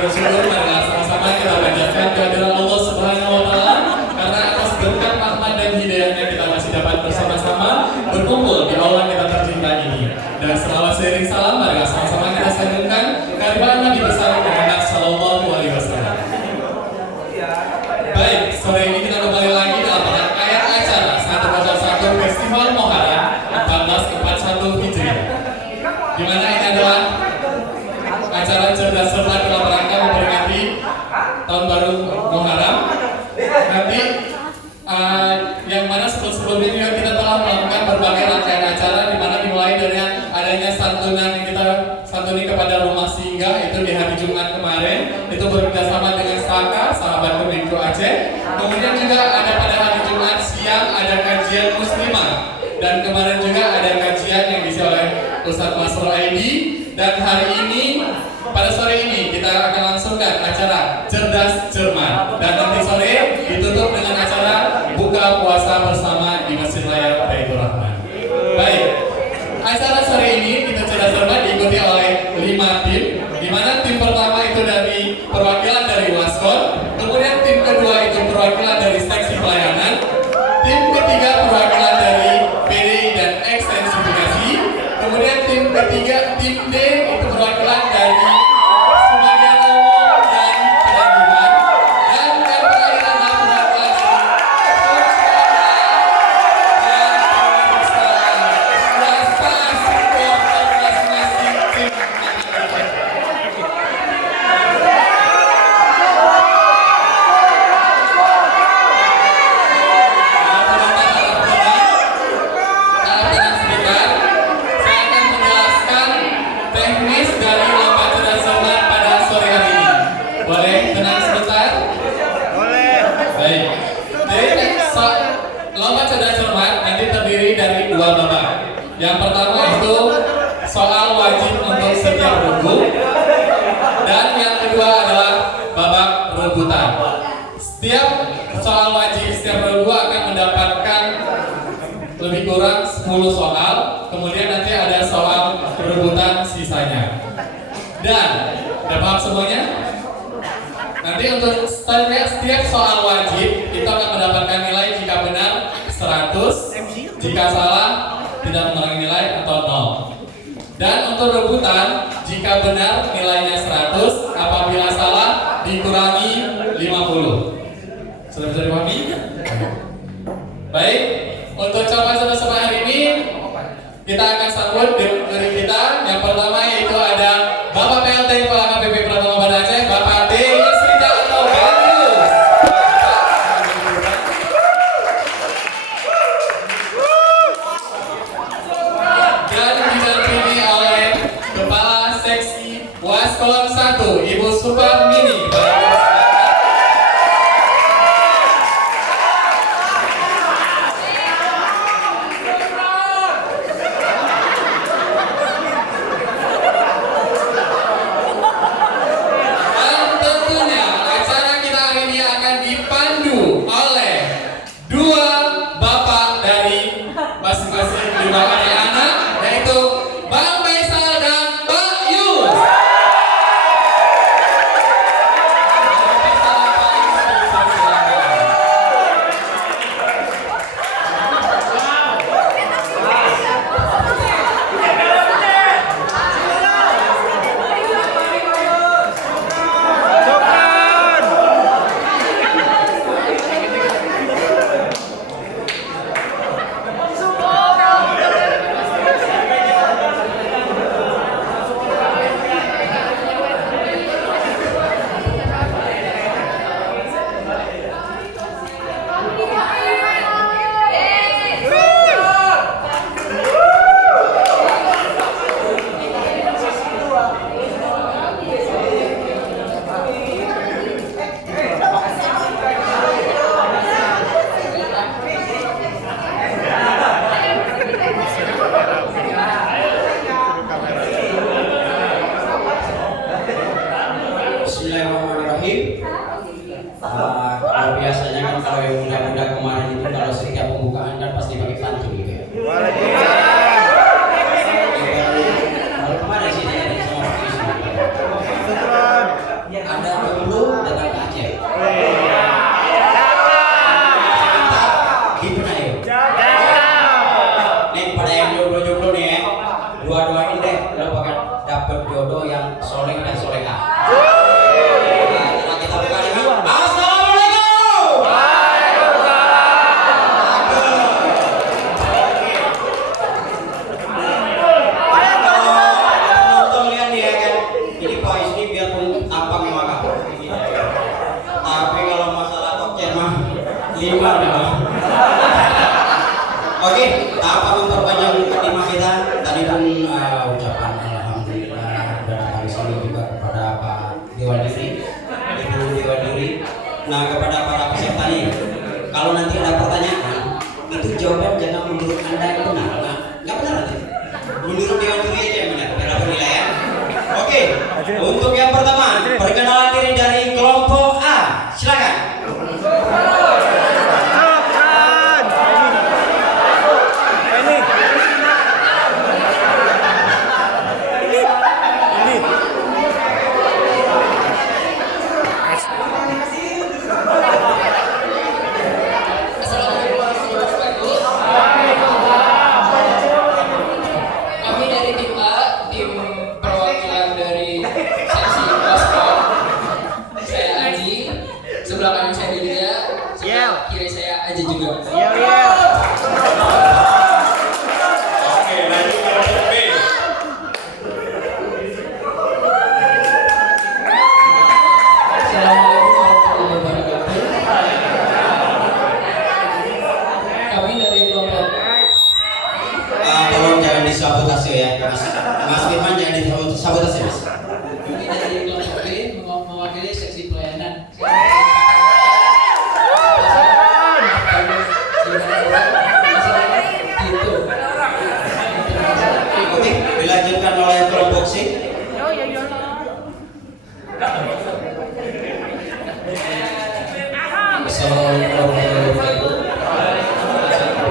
bersyukur marilah sama-sama kita panjatkan kehadiran Allah Subhanahu wa taala karena atas berkat rahmat dan hidayahnya kita masih dapat bersama-sama berkumpul di aula kita tercinta ini. Dan selawat seiring salam marilah sama-sama kita sanjungkan kehadiran Nabi besar Muhammad sallallahu alaihi wasallam. Baik, sore ini kita kembali lagi dalam rangkaian acara 101 Festival Muharram 1441 Hijriah. Di mana ini adalah acara cerdas cermat dalam rangka memperingati tahun baru Muharram. Nanti yang mana sebelum-sebelumnya juga kita telah melakukan berbagai rangkaian acara, di mana dimulai dari adanya santunan yang kita santuni kepada rumah singgah itu di hari Jumat kemarin, itu bekerjasama dengan Saka, sahabat Kemenko Aceh. Kemudian juga ada pada hari Jumat siang ada kajian muslimah, dan kemarin juga ada kajian yang diisi oleh Ustadz Masrur Aidi. Dan hari ini pada sore ini kita akan langsungkan acara cerdas cermat, dan nanti sore ditutup dengan acara buka puasa bersama di Masjid Raya Baitur Rahman. Baik, acara sore ini kita cerdas cermat diikuti oleh 5 tim, di mana tim pertama itu dari perwakilan dari Waskon, kemudian tim kedua itu perwakilan dari seksi pelayanan, tim ketiga perwakilan dari PDI dan ekstensifikasi, kemudian tim ketiga tim D itu perwakilan dari Sumatera Umum dan Penanggungan, dan yang terakhir adalah perwakilan dari masing-masing tim. Lomba cerdas cermat nanti terdiri dari 2 babak. Yang pertama itu soal wajib untuk setiap buku, dan yang kedua adalah babak rebutan. Setiap soal wajib setiap buku akan mendapatkan lebih kurang 10 soal. Kemudian nanti ada soal rebutan sisanya. Dan udah paham semuanya? Nanti untuk setiap soal wajib itu akan mendapatkan nilai jika benar 100, jika salah tidak mengurangi nilai atau 0. Dan untuk rebutan jika benar nilainya 100, apabila salah dikurangi 50. Sudah bisa dipahami? Baik, untuk coba sama-sama hari ini kita akan sambut dari kita. Yang pertama yaitu ada Bapak PLT Kepala KPP Pratama Banda Aceh, Bapak D. Waskon 1, Ibu Suparmini. Dan tentunya acara kita hari ini akan dipandu oleh 2 bapak dari masing-masing 5 anak, yaitu Bang Faisal dan Mbak Yus. jodoh yang soleh dan soleha. Nah, kita buka dengan Assalamualaikum. Nonton lihat nih ya kan. Ini Pak Isni biarpun tampang maka. Tapi kalau masalah tokcer mah 5 memang. Oke, tanpa memperpanjang mukadimah kita, tadi pun ucapan alhamdulillah dan kami saling juga kepada Pak Dewan Juri, Ibu Dewan Juri. Nah, kepada para peserta nih, kalau nanti ada pertanyaan, itu jawaban jangan menurut Anda yang benar. Nah, nggak benar nanti. Menurut Dewan Juri aja yang benar, biar penilaian. Oke, untuk yang pertama, perkenalan diri dari kelompok A, silakan. Kami dari tim A, tim perwakilan dari seksi Ospor. Saya Aji, sebelah kanan saya Dinda, sebelah kiri saya Aji juga. Oke, lanjut kelompok B. Assalamualaikum warahmatullahi wabarakatuh. Kami dari kelompok Tolong jangan disabotase ya, Mas Firman, jangan disabotase Mas. kami dari kelompok B mewakili seksi pelayanan. Gitu. Oke, dilanjutkan oleh kelompok C. Assalamualaikum warahmatullahi wabarakatuh.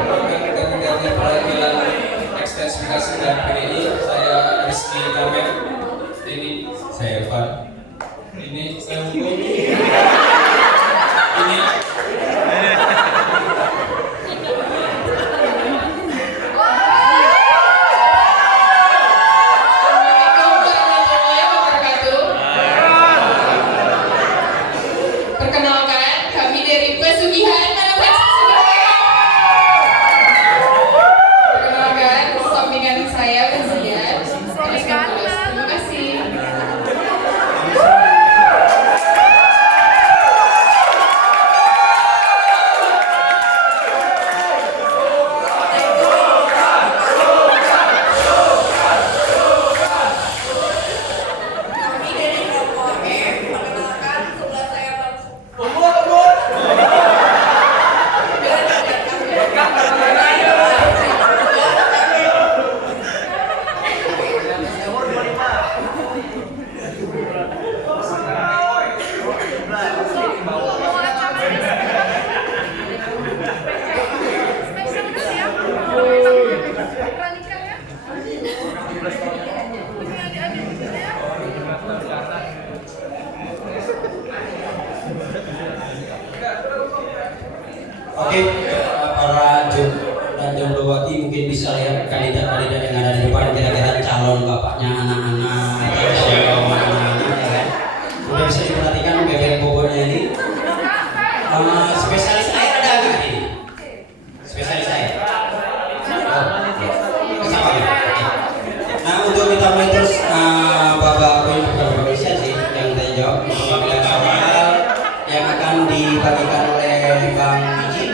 Kami dari perwakilan ekstensifikasi dan PDI. Saya Rizky Kamil. Ini saya Evan. Ini saya Hugo. Ini Perkenalkan, kami dari Pesugihan Manufaktur Surabaya. Perkenalkan, sampingan saya Bezian. Terima kasih. Kami dari kelompok M, perkenalkan sebelah saya langsung. Oke, para dan jombloati mungkin bisa lihat kandidat-kandidat yang ada di depan, kira-kira calon bapaknya anak-anak atau siapa anak-anak ya kan. Udah bisa diperhatikan bebek bobotnya ini. Spesialis air ada nggak ini? Spesialis air. Oh, sama ya. Nah, untuk kita mulai terus, Bapak bukan Bapak Bisa sih yang tanya jawab. Pembagian soal yang akan dibagikan oleh Bang Iji.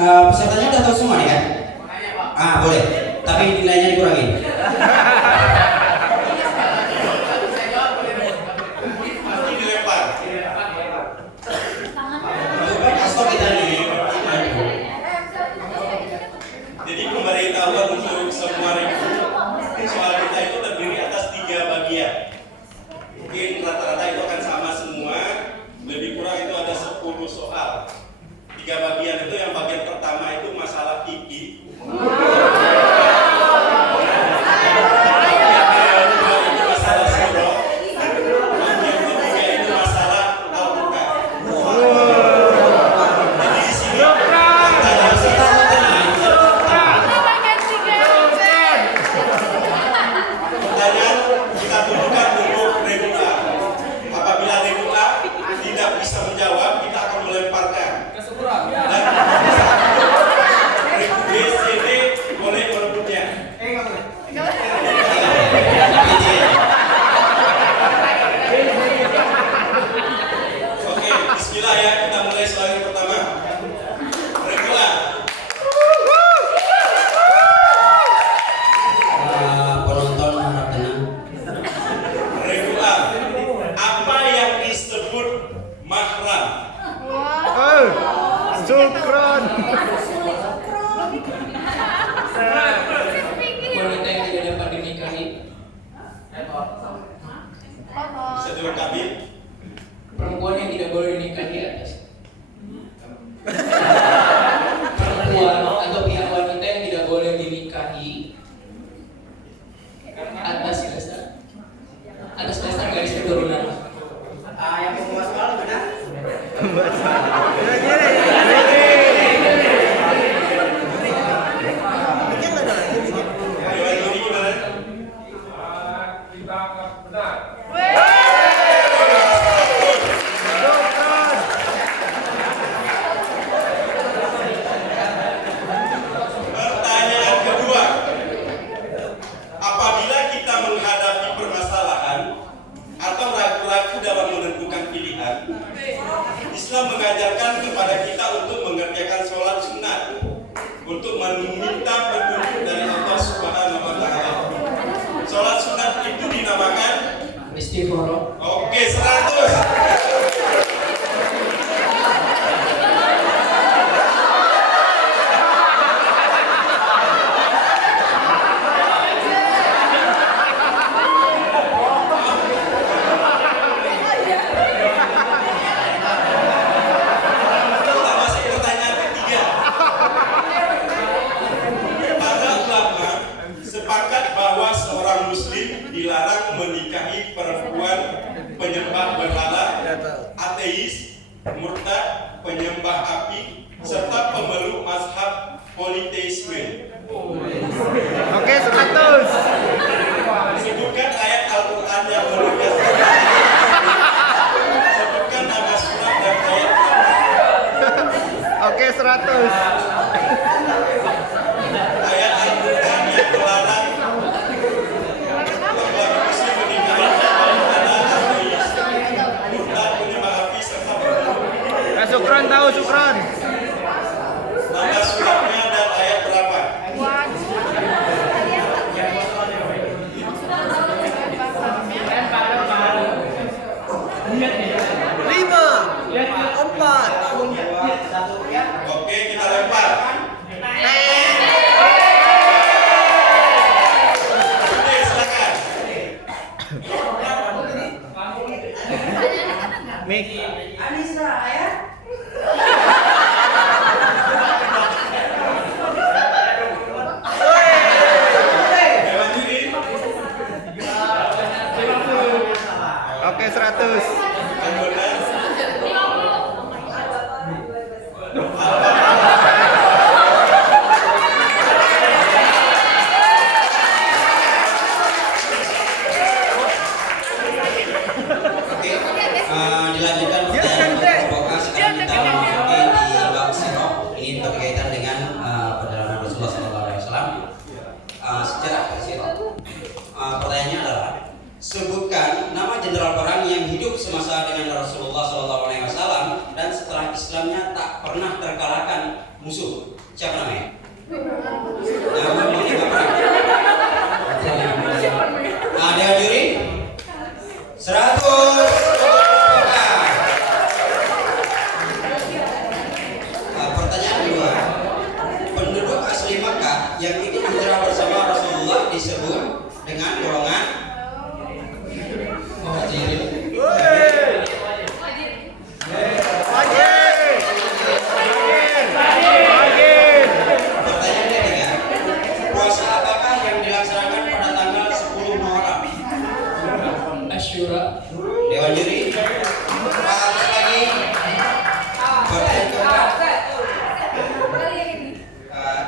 Pesertanya udah tahu semua nih kan? Ah, boleh. Tapi nilainya dikurangin. Nanti dilempar. Stop kita nih. Jadi pemberitahuan untuk semua regu soal kita itu terdiri atas 3 bagian. Mungkin rata-rata itu akan sama semua, lebih kurang itu ada 10 soal. 3 bagian itu, yang bagian pertama itu masalah fikih. Bagian kedua itu masalah surah. Bagian ketiga itu masalah Al-Quran. Jadi di sini pertanyaan kita tunjukkan untuk regu A. Apabila regu A tidak bisa menjawab, kita akan melemparkan. Dan regu B, C, D boleh merebutnya. Oke, bismillah ya, kita mulai soal yang pertama. Regu A. Penonton harap tenang. Regu A. Apa yang disebut mahram? Sukron. Wanita yang tidak dapat dinikahi. Bisa dilengkapi? Perempuan yang tidak boleh dinikahi atas. Perempuan atau pihak wanita yang tidak boleh dinikahi atas dasar garis keturunan. Yang pembuat soal benar? Dewan juri gimana? Pertanyaan kedua. Apabila kita menghadapi permasalahan atau ragu-ragu dalam menentukan pilihan, Islam mengajarkan kepada kita untuk mengerjakan sholat sunat, untuk meminta petunjuk dari Allah Subhanahu wa Ta'ala. Sholat sunat itu dinamakan Istighfar. Oke, 100. Kita masuk pertanyaan ketiga. Para ulama sepakat bahwa seorang muslim dilarang menikahi perempuan penyembah berhala, ateis, murtad, penyembah api, serta pemeluk mazhab politeisme. Oke, 100. Sebutkan ayat Al-Quran yang menegaskan. Sebutkan nama surat dan ayat. Oke, 100. Ayat Al-Quran yang melarang laki-laki muslim menikahi perempuan berhala, ateis, murtad, penyembah api, serta pemeluk. Sukron tahu Sukron. Nama suratnya dan ayat berapa? Lima. 4. Oke, kita lempar. Oke, silakan. Mik. Anissa ya. umat Islamnya tak pernah terkalahkan musuh. Siapa namanya? Nama ini nggak pernah. Ada juri 100. Pertanyaan kedua, penduduk asli Makkah yang ikut hijrah bersama Rasulullah disebut dengan golongan Muhajirin. Pertanyaan ketiga, puasa apakah yang dilaksanakan pada tanggal 10 Muharram? Asyura. Dewan juri, atas lagi. Pertanyaan keempat,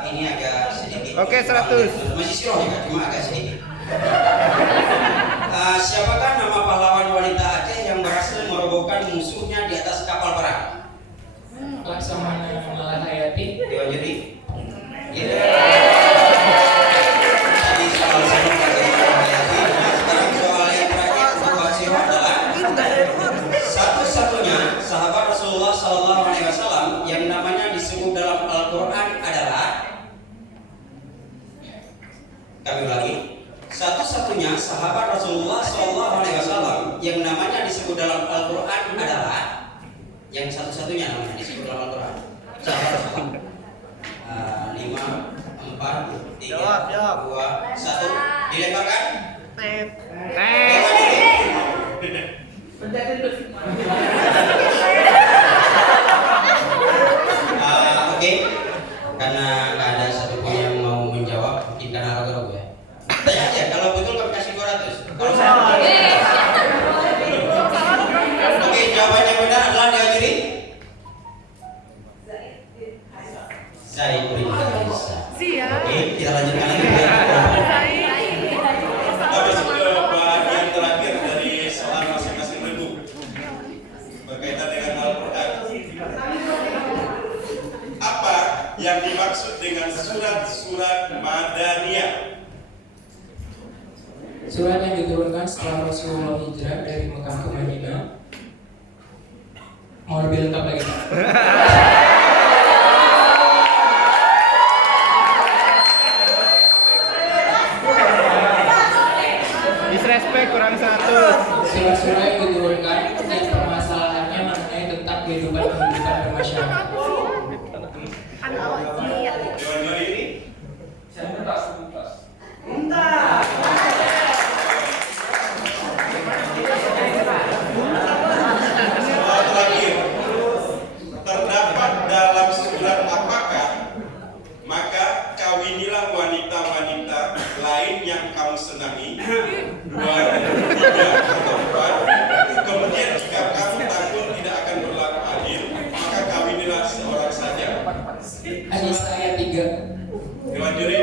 ini agak sedikit. Oke, 100. Masih siroh ya, cuma agak sedikit. Siapakah nama pahlawan wanita Aceh yang berhasil merobohkan musuhnya di atas kapal perang? Laksamana Malahayati. Dewan juri. Ya. Tadi soal sama Nah, sekarang soal yang terakhir untuk Pak Siro adalah satu-satunya sahabat Rasulullah SAW yang namanya disebut dalam Al-Quran adalah, kami ulangi, satu-satunya sahabat Rasulullah SAW yang namanya disebut dalam Al-Quran adalah, yang satu-satunya namanya disebut dalam Al-Quran. Sahabat Rasulullah. 5, 4, 3, Jawab. 2, 1. Dilemparkan. Oke, karena nggak ada satupun yang mau menjawab, mungkin karena ragu-ragu ya. Tanya aja, kalau betul kami kasih 200. Kalau salah, oke, jawaban yang benar adalah diakhiri Zaid bin Harisa. Oke, kita lanjutkan lagi. Kita masuk ke bagian terakhir dari soal masing-masing regu berkaitan dengan Al-Quran. Apa yang dimaksud dengan surat-surat Madaniyah? Surat yang diturunkan setelah Rasulullah hijrah dari Mekah ke Madinah. Mau lebih lengkap lagi? Disrespect kurang 100. Surat-surat yang diturunkan yang permasalahannya mengenai tentang kehidupan bermasyarakat. Dewan juri ini soal terakhir, terdapat dalam surat apakah maka kawinilah wanita-wanita lain yang kamu senangi, 2, 3, atau 4. Kemudian jika kamu takut tidak akan berlaku adil, maka kawinilah seorang saja. An-Nisa ayat 3. Dewan juri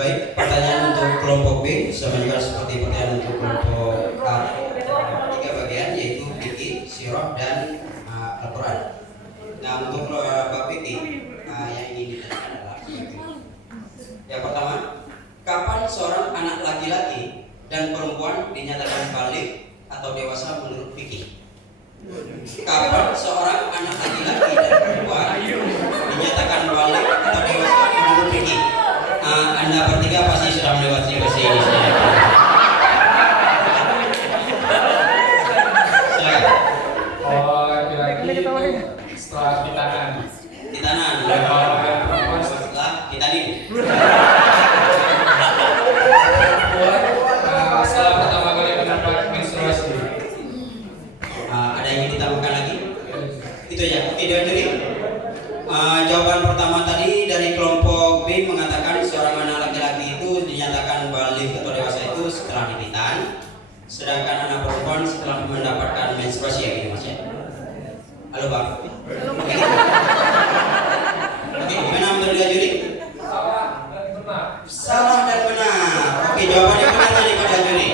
Baik, pertanyaan untuk kelompok B sama juga seperti pertanyaan untuk kelompok A. 3 bagian yaitu fikih, sirah dan Al-Quran. Nah, untuk Mbak Vicky yang ingin ditanyakan adalah yang pertama, kapan seorang anak laki-laki dan perempuan dinyatakan balik atau dewasa menurut fikih? Kapan seorang anak laki-laki dan perempuan dinyatakan balik atau dewasa menurut fikih? Anda bertiga pasti sudah melewati versi ini. Silakan. Oh, laki-laki itu setelah di tangan. Di tangan. Setelah kita nih. Setelah pertama kali mendapat menstruasi. Ada yang ingin ditambahkan lagi? Itu ya. Oke, jadi jawaban pertama tadi dari kelompok B mengatakan seorang anak laki-laki itu dinyatakan balik atau dewasa itu setelah dikitan, sedangkan anak perempuan setelah mendapatkan menstruasi ya, Mas ya. Halo Bang. Oke, gimana menurut dia Juri? Salah dan benar. Oke, jawabannya benar tadi pada Juri.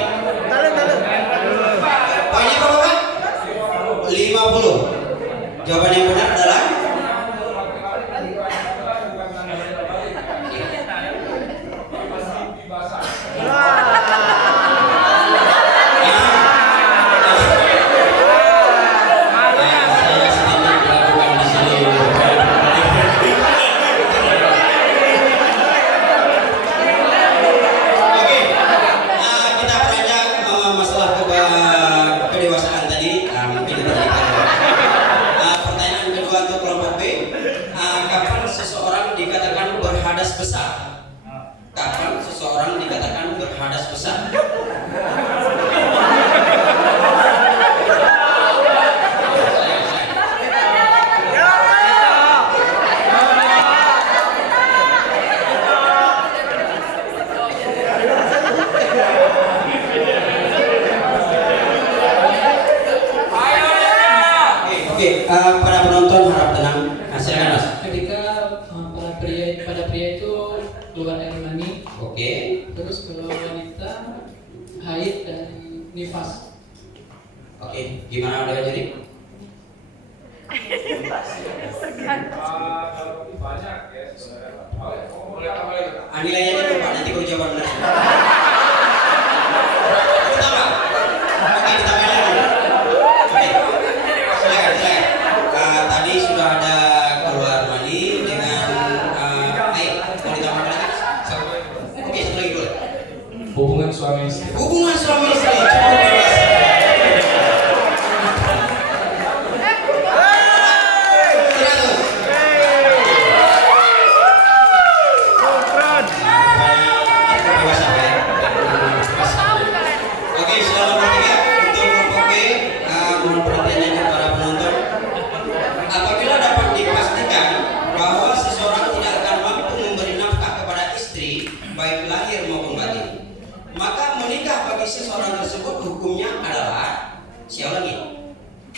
Poinnya berapa Pak? 50. Jawaban yang benar adalah para penonton harap tenang. Silakan Mas. Ketika pada pria itu keluar air mani. Oke. Terus kalau wanita haid dan nifas. Oke, gimana udah jadi? Nilainya itu Pak, nanti kalau jawaban benar. Ditambah? Oke, ditambah lagi. Oke, silakan. Tadi sudah ada keluar mani dengan air. Mau ditambahkan lagi? Oke, satu lagi boleh. Hubungan suami istri. Hubungan suami istri cukup bebas.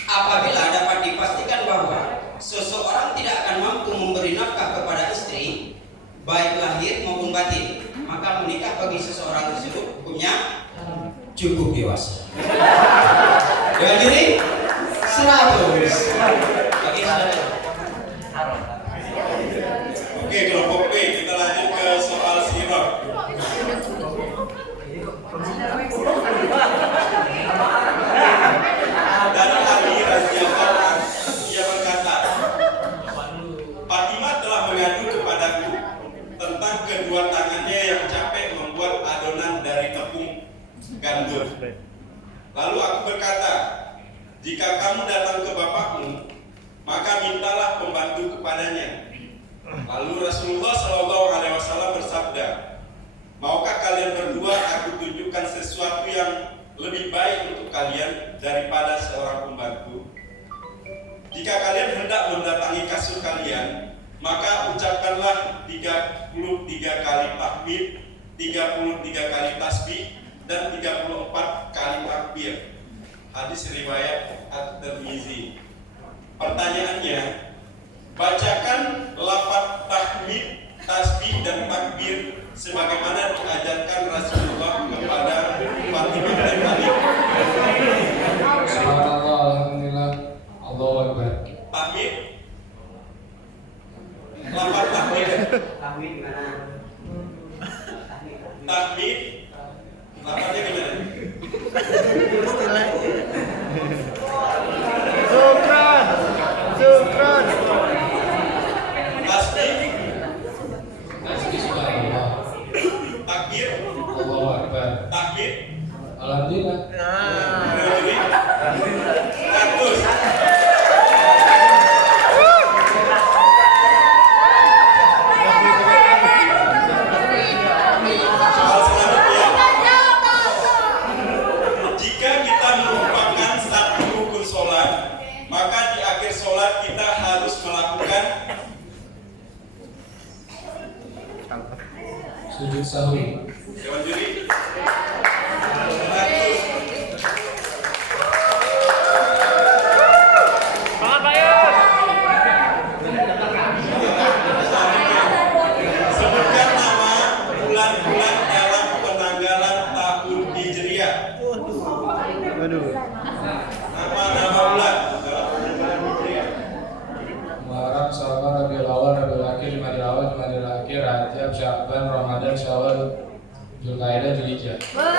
Apabila dapat dipastikan bahwa seseorang tidak akan mampu memberi nafkah kepada istri baik lahir maupun batin, maka menikah bagi seseorang tersebut hukumnya cukup dewasa. Dengan diri 100. Oke, kelompok B, kita lanjut ke soal sirop. Dari Ali radhiyallahu dia berkata, Fatimah telah mengadu kepadaku tentang kedua tangannya yang capek membuat adonan dari tepung gandum. Lalu aku berkata, jika kamu datang ke bapakmu, maka mintalah pembantu kepadanya. Lalu Rasulullah SAW bersabda, maukah kalian berdua aku tunjukkan sesuatu yang lebih baik untuk kalian daripada seorang pembantu? Jika kalian hendak mendatangi kasur kalian, maka ucapkanlah 33 kali takbir, 33 kali tasbih, dan 34 kali takbir. Hadis riwayat At-Tirmizi. Pertanyaannya, bacakan lafaz tahmid, tasbih, dan takbir sebagaimana diajarkan Rasulullah kepada Fatimah dan Ali. Subhanallah, alhamdulillah, Allahu Akbar. Tahmid, lafaz tahmid, tahmid, lafaznya gimana? Sukron. Tasbih, Tasbih subhanallah. Takbir. Allahu Akbar. Takbir. Alhamdulillah. Berdiri. 100. Soal selanjutnya. Jika kita melupakan satu rukun sholat, maka di akhir sholat kita harus melakukan Sujud sahwi. Dewan juri. 100. Sebutkan nama bulan-bulan dalam penanggalan tahun Hijriah. Waduh. Nama-nama bulan dalam penanggalan Hijriah. Muharram, Safar, Rabiul Awal, Rabiul Akhir, Jumadil Awal, Jumadil Akhir, Rajab, Sya'ban, Ramadan, Syawal, Dzulqa'dah, Dzulhijjah. Soal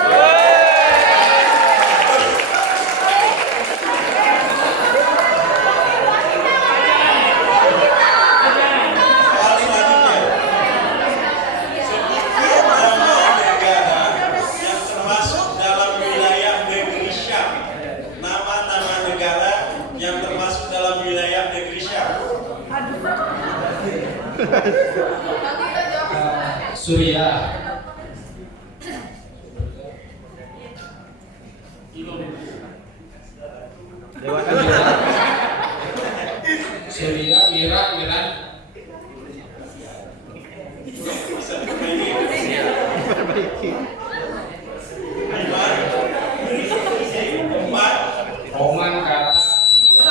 selanjutnya. Sebutkan nama negara yang termasuk dalam wilayah negeri Syam. Nama-nama negara yang termasuk dalam wilayah negeri Syam. Suriah. Dewan Ajudan. Suriah, Irak, Iran. Bisa diperbaiki. Perbaiki. 5, 4, Oman, Qatar. 3,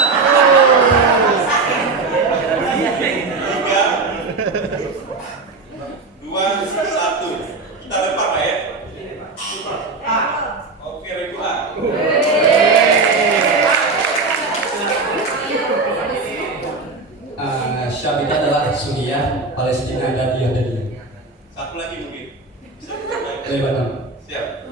2, 1. Kita lempar Pak ya. Oke, regular. Syam itu adalah Suriah, Palestina, dan Yordania. Satu lagi mungkin. Bisa diperbaiki. Lebanon. Siap.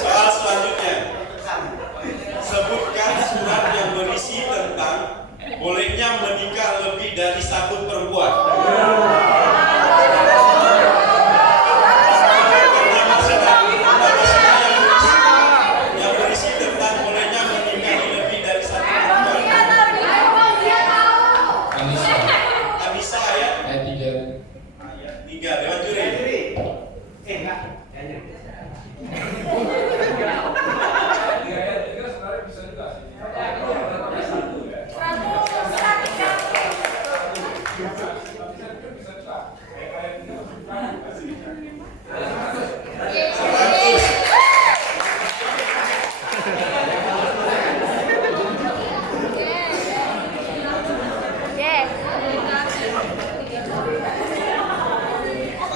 Soal selanjutnya. Sebutkan surat yang berisi tentang bolehnya menikah lebih dari satu perempuan. Nama surat yang berisi tentang bolehnya menikah lebih dari satu perempuan. Anissa. Anissa ayat Ayat 3. 3. Dewan juri.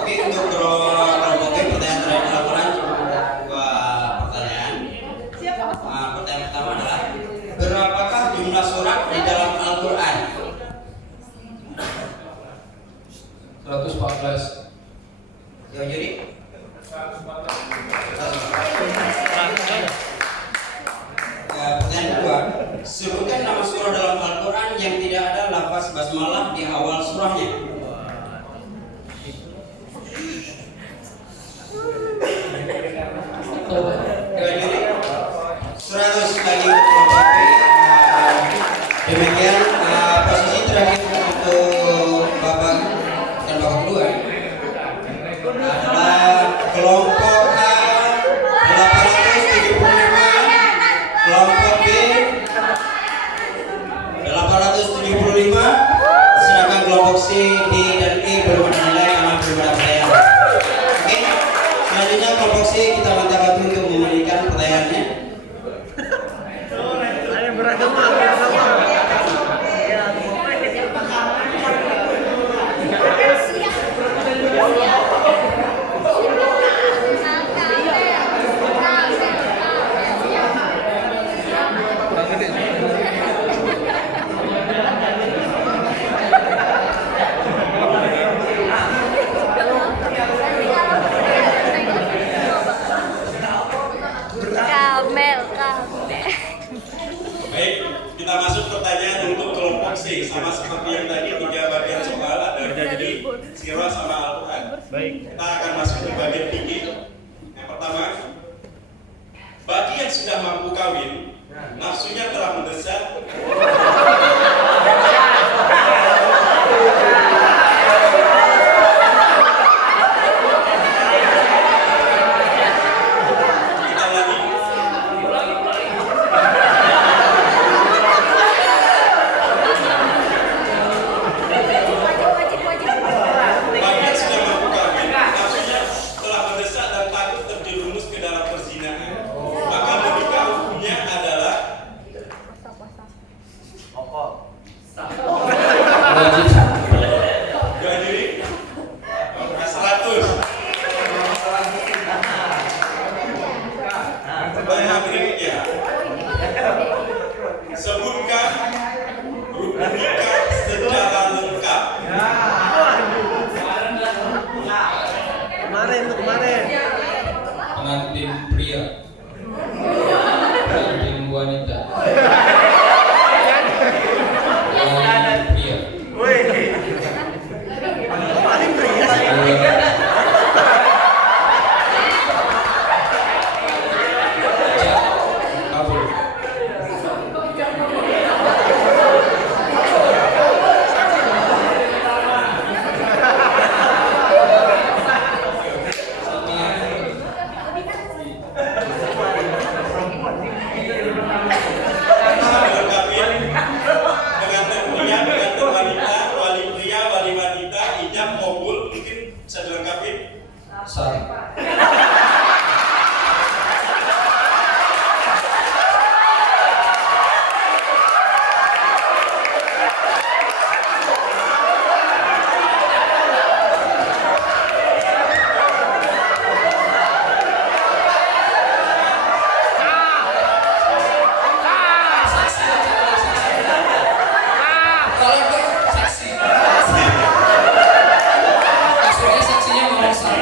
Oke, untuk kelompok B, pertanyaan terakhir di laporan cuma ada 2 pertanyaan. Pertanyaan pertama adalah berapakah jumlah surat di dalam Al-Quran? 114. Dewan juri. Pertanyaan kedua, sebutkan nama surah dalam Al-Quran yang tidak ada lafaz basmalah di awal surahnya. Dewan juri. 100 lagi untuk kelompok B. Demikian posisi terakhir untuk Bapak dan Bapak kedua adalah kelompok A 875, kelompok B 875, sedangkan kelompok C, D, dan E belum ada nilai karena belum ada pertanyaan. Oke, selanjutnya kelompok C kita minta bantu untuk memberikan pertanyaannya. Ayo berat. sirah sama Al-Quran. Baik. Kita akan masuk ke bagian fikih. Yang pertama, bagi yang sudah mampu kawin, nafsunya telah mendesak. Kita lagi. Bagi yang sudah mampu kawin, nafsunya telah mendesak dan takut terjerumus ke dalam perzinahan. Maka menikah hukumnya adalah Wajib. dua diri 100. Pertanyaan berikutnya, sebutkan rukun nikah secara lengkap. Kemarin. Pengantin pria, pengantin wanita, wali pria, kabul. Dilengkapi pengantin pria, pengantin wanita, wali pria, wali wanita, ijab, kabul, mungkin bisa dilengkapi. Sah. Kalau ke saksi. Maksudnya saksinya ngomong sah.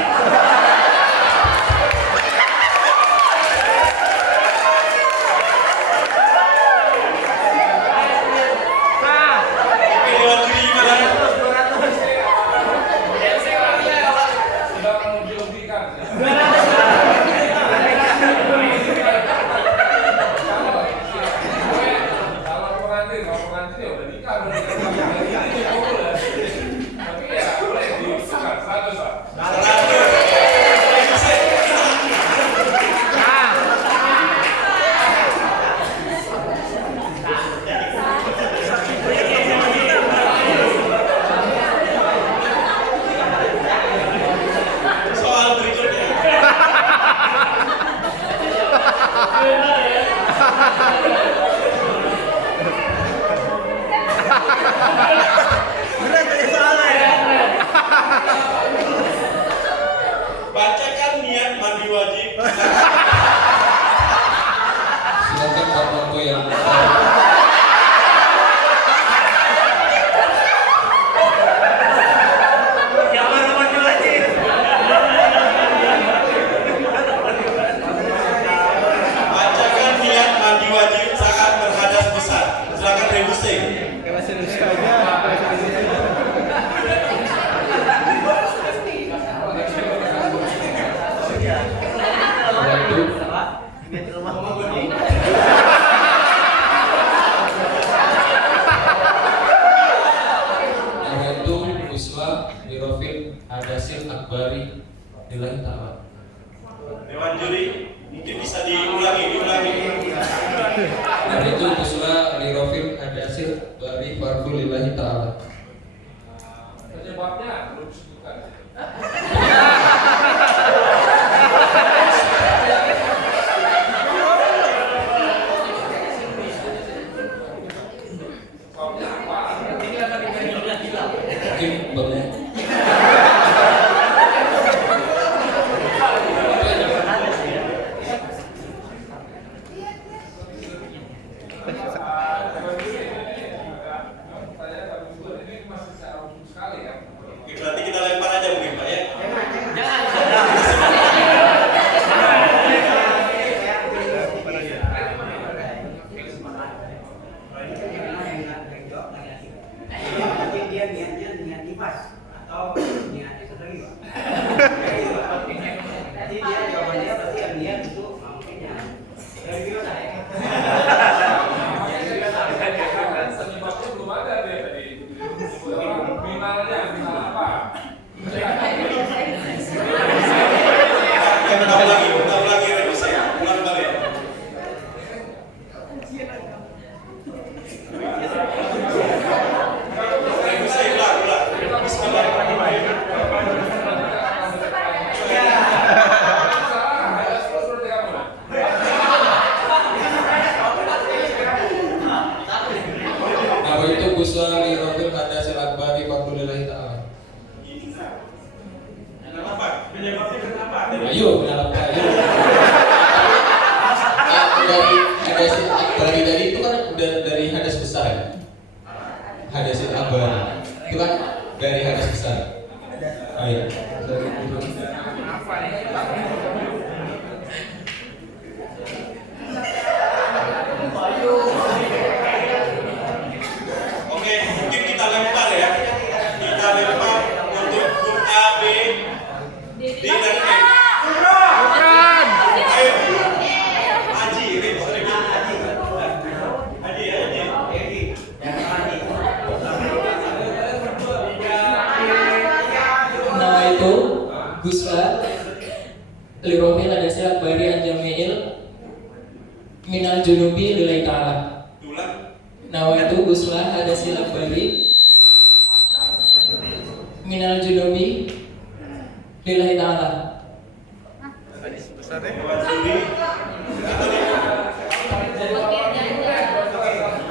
Oke, dewan juri gimana? Soal berikutnya. Bacakan niat mandi wajib. Silakan Pak Ponto yang Bacakan niat mandi wajib saat berhadas besar. Silakan rebusing. Ke bahasa Indonesia aja. Bahasa Indonesia. Nawaitu uswa birofil hadasil akbari lillahi ta'ala. Dewan juri mungkin bisa diulangi. Nawaitu uswa birofil hadasil akbari fardu lillahi ta'ala. Penyebabnya belum disebutkan. Sebabnya apa? Mungkin bangun. Oke, berarti kita lempar aja mungkin Pak ya. atau niat itu lagi Pak. Jadi dia jawabannya pasti yang niat itu mungkinnya dari video saya. Sebabnya belum ada deh tadi. Finalnya, final apa? Ulang lagi revisi, ulang balik. Revisi ulang. Bismillahirrahmanirrahim. Nama itu Buswa li Rabbul Hadasil Akbari Fadlillahi Ta'ala. Kenapa? Penyebabnya kenapa? Ayo, kenapa? Dari hadasil akbari tadi itu kan udah dari hadas besar ya? Hadasil akbari itu kan dari hadas besar. Ayo. Oke, mungkin kita lempar ya. Kita lempar untuk grup A, B, D dan E. Ayo. Haji, Nama itu Gusla Lirofil ada silat bari anjamil minal junubi lillahi ta'ala. Tulang. Nama itu Gusla ada silat bari minal junubi lillahi ta'ala. Dewan juri.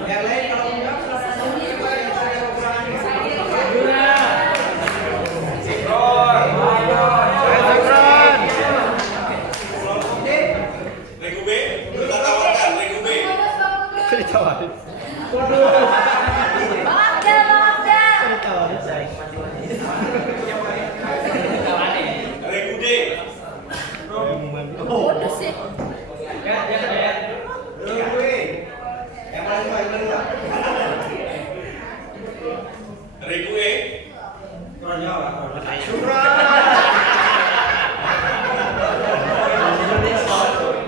Yang lain kalau enggak Regu B, kita tawarkan Regu B. Ditawarin. Regu D. Regu E.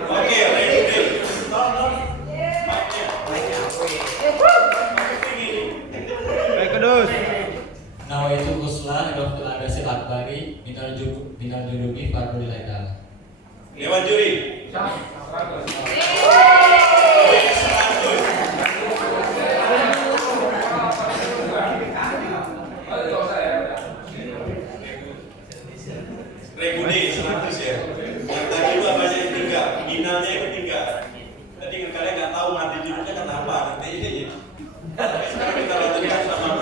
Oke, Regu D. Baik Kudus. Nama itu Gusla Lirofil Hadasil Akbari minal junubi Fadlillahi Ta'ala. Dewan juri. Regu D 100 ya. Yang tadi itu apa aja 3, finalnya itu 3. Tadi kalian nggak tahu mati judulnya kenapa nanti ini. Sekarang kita lanjutkan sama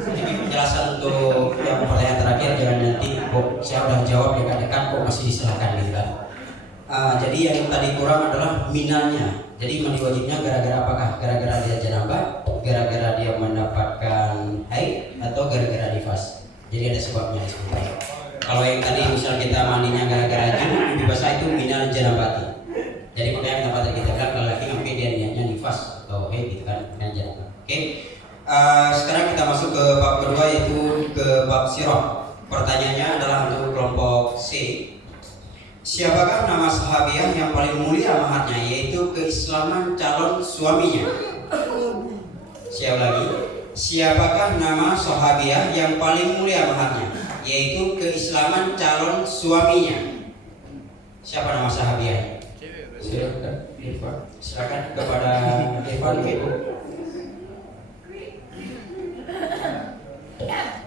Ini penjelasan untuk yang pertanyaan terakhir, jangan nanti kok saya udah jawab dekat-dekat kok masih diserahkan gitu kan. Jadi yang tadi kurang adalah minalnya. Jadi mandi wajibnya gara-gara apakah? Gara-gara dia janabah, gara-gara dia mendapatkan haid, atau gara-gara nifas. Jadi ada sebabnya sebenarnya. Kalau yang tadi misal kita mandinya gara-gara junub lebih basah itu minal janabati. Jadi makanya tempat kita bilang kalau laki mungkin dia niatnya nifas atau haid gitu kan, minal janabah. Oke. Sekarang kita masuk ke bab kedua, yaitu ke bab sirah. Pertanyaannya adalah untuk kelompok C. Siapakah nama sahabiah yang paling mulia maharnya, yaitu keislaman calon suaminya? Siapa lagi? Siapakah nama sahabiah yang paling mulia maharnya, yaitu keislaman calon suaminya? Siapa nama sahabiah? Silakan, Irfan. Silakan kepada Irfan.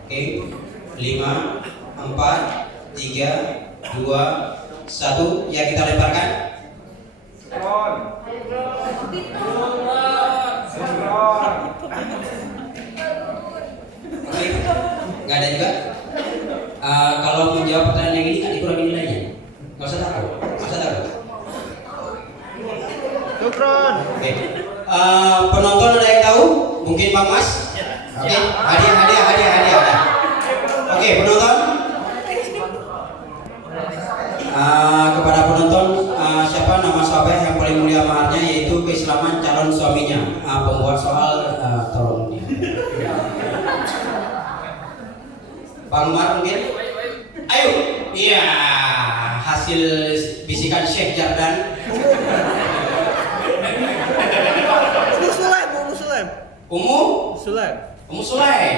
Oke, 5, 4, 3, 2, 1. Ya, kita lemparkan. Oke, nggak ada juga. Kalau menjawab pertanyaan yang ini nggak dikurangi nilainya. Nggak usah takut. Syukron. Oke. Penonton ada yang tahu? Mungkin Bang Mas? Oke, hadiah. Oke, penonton. Kepada penonton, siapa nama sahabat yang paling mulia maharnya, yaitu keislaman calon suaminya? Pembuat soal tolong dia. Bang Umar mungkin? Ayo. Iya, hasil bisikan Syekh Jardan. Umu Sulaim. Umu Sulaim.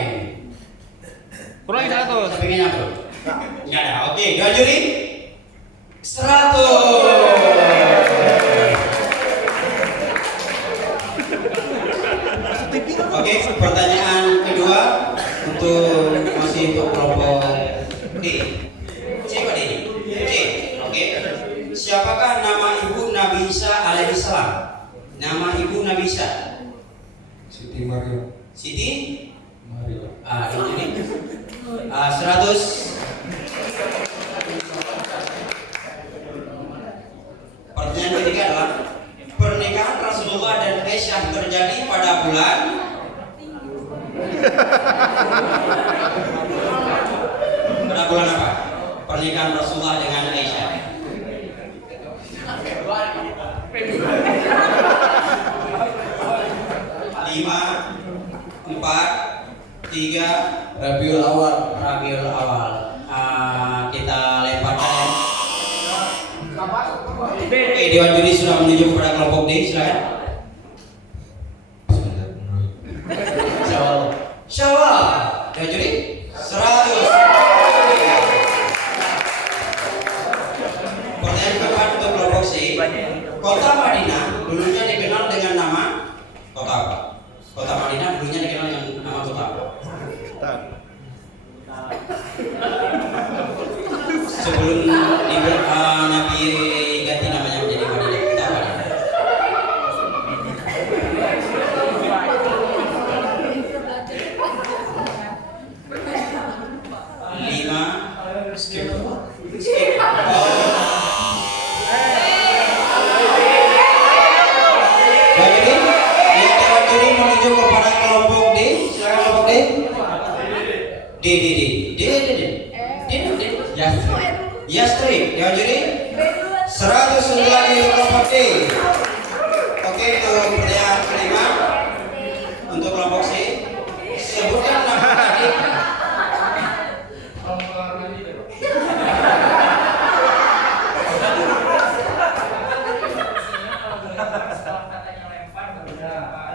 Kurang 100. Sampingnya bro. Enggak ada. Oke, dua juri 100. Oke, pertanyaan kedua masih untuk kelompok D. Siapa D? C. Oke. Siapakah nama ibu Nabi Isa alaihissalam? Nama ibu Nabi Isa? Siti Maria. Siti? Maria. Ini 100. Pertanyaan ketiga adalah pernikahan Rasulullah dan Aisyah terjadi pada bulan apa? Pernikahan Rasulullah dengan Aisyah. 5, 4, 3 Rabiul Awal. Kita lemparkan. Oke, Dewan Juri sudah menuju kepada kelompok D, silakan. Syawal. Dewan Juri 100. Pertanyaan keempat untuk kelompok C. Kota Madinah dulunya dikenal dengan nama kota apa? Kota Madinah dulunya dikenal dengan nama kota apa? Sebelum Nabi ganti namanya menjadi Madinah, kota Madinah. 5 skip. Jadi menuju kepada kelompok D. Silakan kelompok D. D. Yastri. Jadi 100 lagi kelompok D. Oke, untuk pertanyaan kelima untuk kelompok C. Sebutkan nama adik.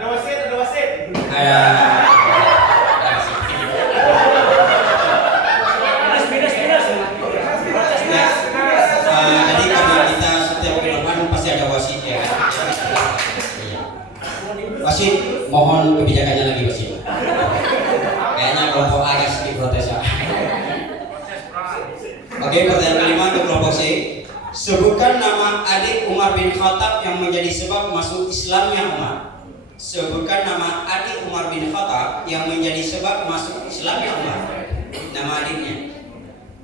Ada wasit. Jadi karena kita setiap kelompok pasti ada wasit ya. Wasit, mohon kebijakannya lagi wasit. Kayaknya kelompok A agak sedikit protes ya. Oke, pertanyaan kelima untuk kelompok C. Sebutkan nama adik Umar bin Khattab yang menjadi sebab masuk Islamnya Umar. Sebutkan nama adik Umar bin Khattab yang menjadi sebab masuk Islamnya Umar. Nama adiknya.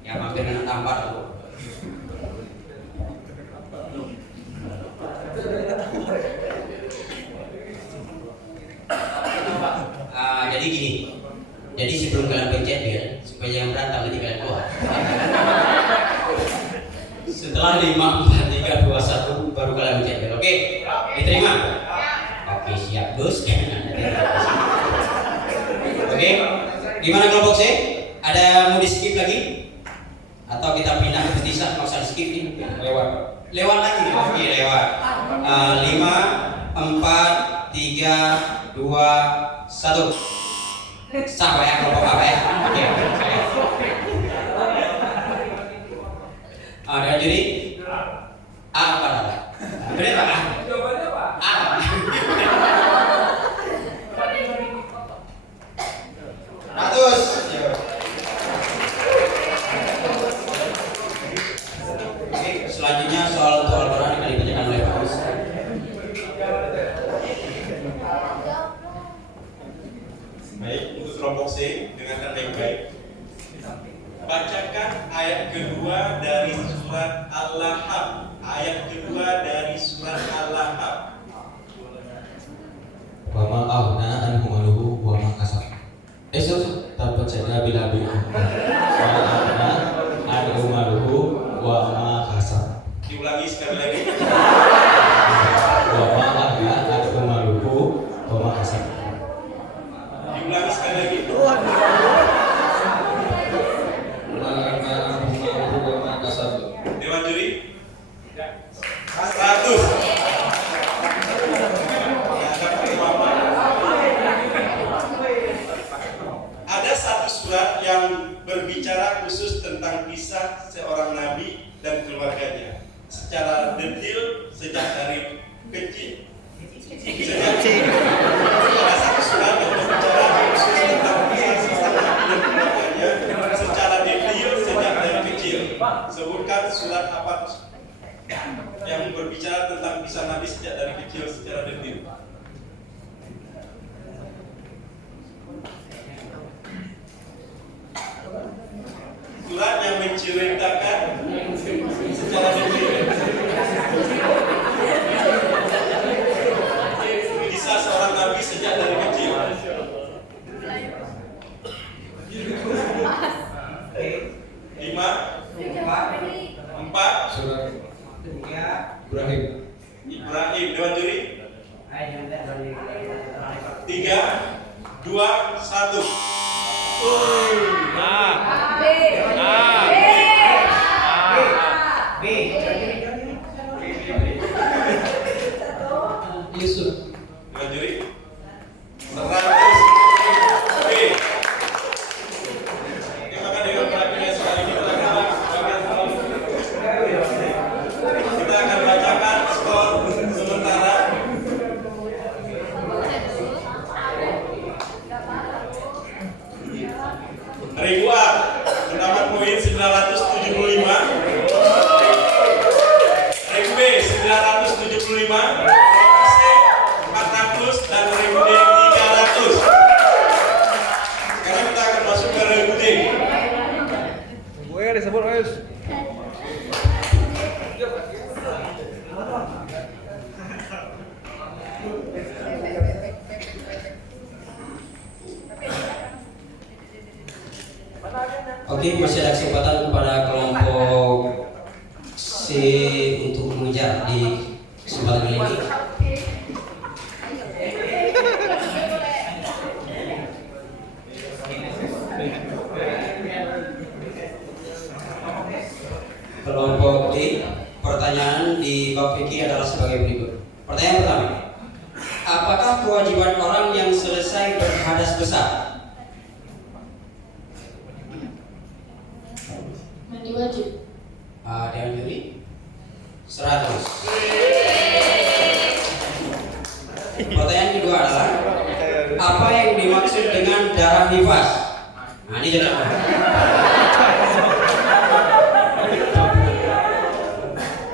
Ya, mampir kena tampar tuh. Jadi gini. Jadi sebelum kalian pencet biar supaya jangan berantem nanti kalian keluar. Setelah 5, 4, 3, 2, 1 baru kalian pencet biar. Oke? Diterima? Oke, siap Gus. Oke? Gimana kelompok C? Ada mau di skip lagi? Atau kita pindah ke petisah, nggak usah di skip nih? Lewat lagi? Oke, lewat. 5, 4, 3, 2, 1. Sama ya kelompok apa ya? Oke, saya. Ada jadi A apa? Benar Pak? Jawabannya apa? A. Ratus. Oke, selanjutnya soal untuk Al-Quran yang dibacakan oleh Pak Gus. Baik, untuk kelompok C dengarkan baik-baik. Bacakan ayat kedua dari surat Al-Lahab. Ayat kedua dari surat Al-Lahab. Wa ma aghna anhu maluhu wa ma kasab. Tabat saya bila bi. Wa aghna anhu maluhu wa ma kasab. Diulangi sekali lagi. Wa ma aghna anhu maluhu wa ma kasab. Diulangi sekali lagi. berbicara khusus tentang kisah seorang nabi dan keluarganya secara detail sejak dari kecil. Salah satu surat yang berbicara khusus tentang kisah seorang nabi dan keluarganya secara detail sejak dari kecil. Sebutkan surat apa yang berbicara tentang kisah nabi sejak dari kecil secara detail. Surat yang menceritakan secara detail kisah seorang nabi sejak dari kecil. 4 Surat Ibrahim. Ibrahim, Dewan Juri. 3, 2, 1. Yusuf. Dewan Juri. 100. B. Terima kasih Dewan Pelakunya soal ini telah kita akan bacakan skor sementara. Ribu A mendapat poin 975, Ribu B 975, C 400 dan Ribu D 300. Sekarang kita akan masuk ke Ribu D. Gue disebut guys. Oke, masih ada kesempatan kepada kelompok C untuk mengejar di kesempatan kali ini. Kelompok D, pertanyaan di bab fikih adalah sebagai berikut. Pertanyaan pertama, apakah kewajiban orang yang selesai berhadas besar? Mandi wajib. Dewan Juri 100. Pertanyaan kedua adalah apa yang dimaksud dengan darah nifas? Nah, ini jadi apa?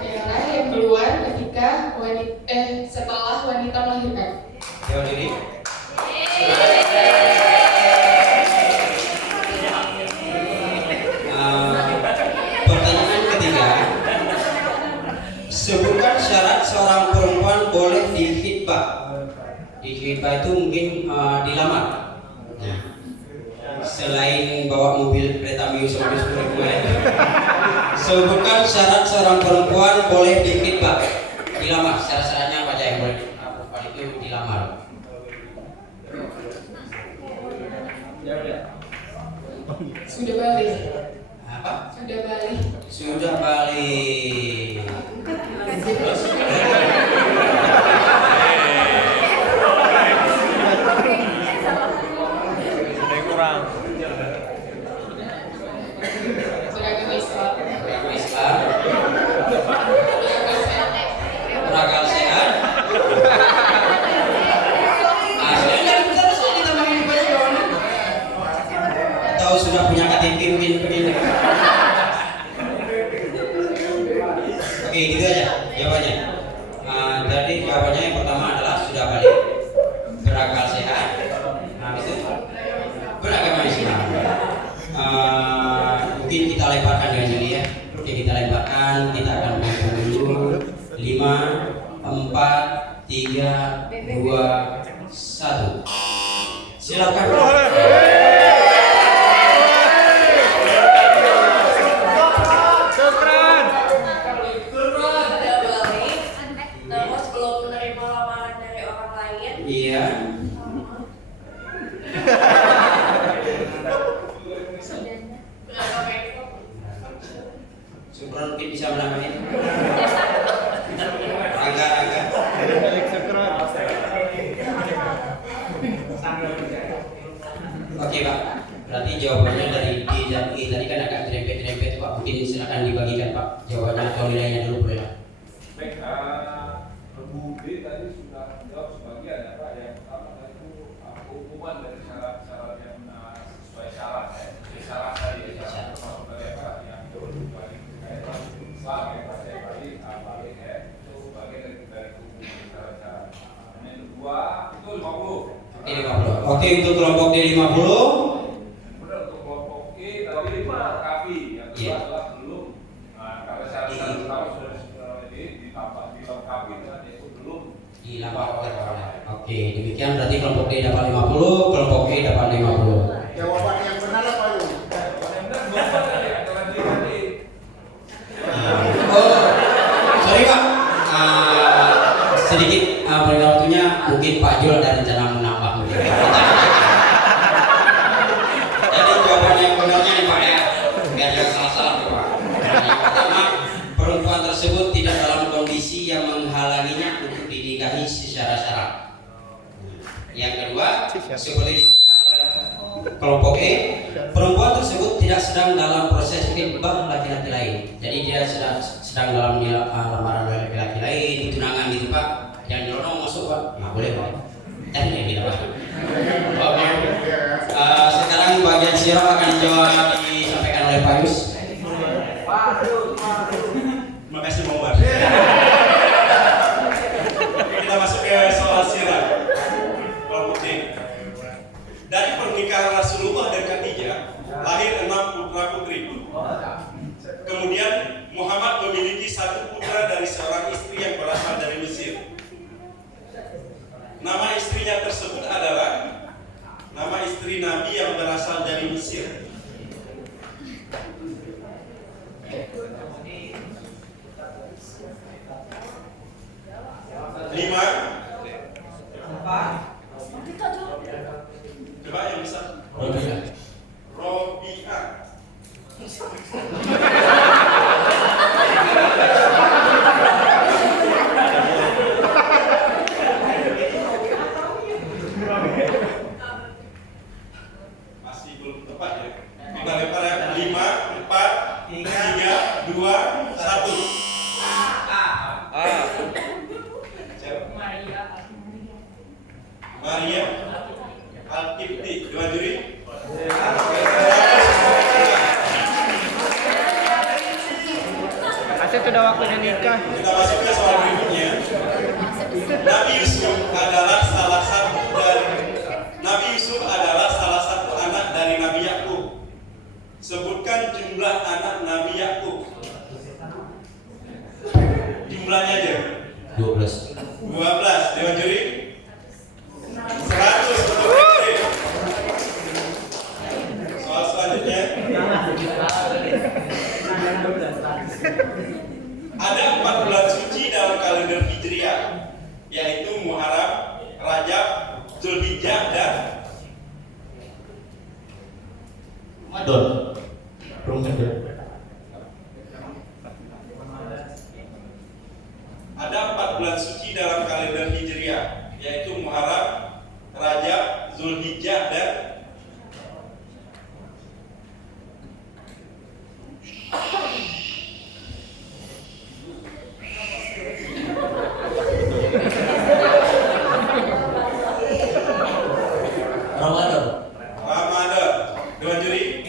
Darah yang keluar ketika setelah wanita melahirkan. Dewan Juri. Pertanyaan ketiga, sebutkan syarat seorang perempuan boleh dihitbah. Dihitbah itu mungkin dilamar. Nah, selain bawa mobil kereta Mio sama bis sebutkan syarat seorang perempuan boleh dihitbah, dilamar. Syarat-syaratnya apa aja yang boleh perempuan itu dilamar? Sudah balik. Apa? Sudah balik. Sudah balik. Ada yang kurang. Beragam Islam. Islam, berakal sehat. Aslinya dari kita bisa ditambahin banyak dong. Atau sudah punya KTP mungkin begini. Oke, gitu aja jawabannya. Tadi jawabannya yang pertama adalah sudah balik, berakal sehat, itu beragama Islam. Mungkin kita lemparkan dengan juli ya. Oke, kita lemparkan, kita akan menghitung dulu. 5, 4, 3, 2, 1. Silakan. Sudah balik, namun sebelum menerima lamaran dari orang lain, Iya. beragama Islam. Supran mungkin bisa menambahin. Rangga. Oke Pak, Berarti jawabannya dari D dan E tadi kan agak terempet-terempet Pak. Mungkin silakan dibagikan Pak jawabannya atau nilainya dulu boleh Pak. Baik, Bu B tadi sudah menjawab sebagian ya Pak. Yang pertama tadi itu hukuman dari syarat-syarat yang sesuai syarat ya. Syarat tadi termasuk dari apa yang paling terkait Islam ya Pak. Saya tadi balik ya itu bagian dari hukum syarat-syarat. Yang kedua itu 50. Oke 50. Oke untuk kelompok D 50. Kemudian untuk kelompok E tadi dilengkapi. Yang kedua adalah belum. Nah, karena syarat-syarat pertama sudah ditambah dilengkapi dengan itu belum Dilaporkan. Oke, demikian berarti kelompok D dapat 50, kelompok E dapat 50. Jawaban yang benar apa itu? Oh, sorry Pak. Sedikit bagi waktunya mungkin Pak Jul ada rencana menambah mungkin. Jadi jawaban yang benarnya nih Pak ya, biar jangan salah-salah nih Pak. Yang pertama, perempuan tersebut tidak dalam kondisi yang menghalanginya untuk dinikahi secara syarat. Yang kedua, seperti disebutkan oleh kelompok E, perempuan tersebut tidak sedang dalam proses khitbah laki-laki lain. Jadi dia sedang dalam lamaran laki-laki lain, tunangan gitu Pak. Yang nyelonong masuk Pak, nggak boleh Pak. Ini gitu Pak. Oke. Sekarang bagian sirah akan dijawab disampaikan oleh Pak Yus. Terima kasih Bang Umar. Kita masuk ke soal sirah. Kelompok D. Dari pernikahan Rasulullah dan Khadijah lahir 6 putra putri. Kemudian Muhammad memiliki 1 putra dari seorang istri yang berasal dari Mesir. Nama istrinya tersebut adalah nama istri Nabi yang berasal dari Mesir. Lima, coba yang bisa. Robi'ah. Masih belum tepat ya. Kita lempar ya. 5, 4, 3, 2, 1. Maria Al-Qibti. Dua juri. Asep sudah waktunya nikah. Kita masuk ke soal berikutnya. Nabi Yusuf adalah salah satu anak dari Nabi Yakub. Sebutkan jumlah anak Nabi Yakub. Jumlahnya aja. 12. 12. Dewan juri. 100 untuk Fikri. Soal selanjutnya. Ada 4 bulan suci dalam kalender Hijriah, yaitu Muharram, Rajab, Zulhijjah, dan Ramadan. Ada 4 bulan suci dalam kalender Hijriah, yaitu Muharram, Rajab, Zulhijjah, dan Ramadan. Dewan juri.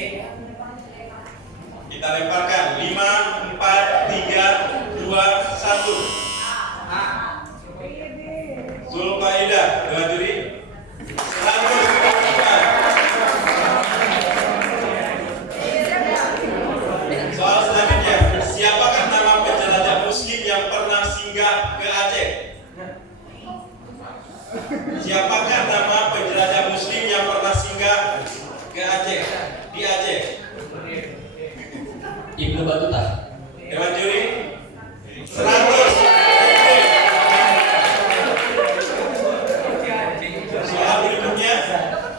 Kita lemparkan 5, 4, 3, 2, 1. Zulqaidah. Dewan juri. 100. Soal selanjutnya, siapakah nama penjelajah Muslim yang pernah singgah ke Aceh? Siapakah nama penjelajah Muslim yang pernah singgah ke Aceh? Di Aceh. Ibnu Battuta. Dewan juri. 100. Soal berikutnya,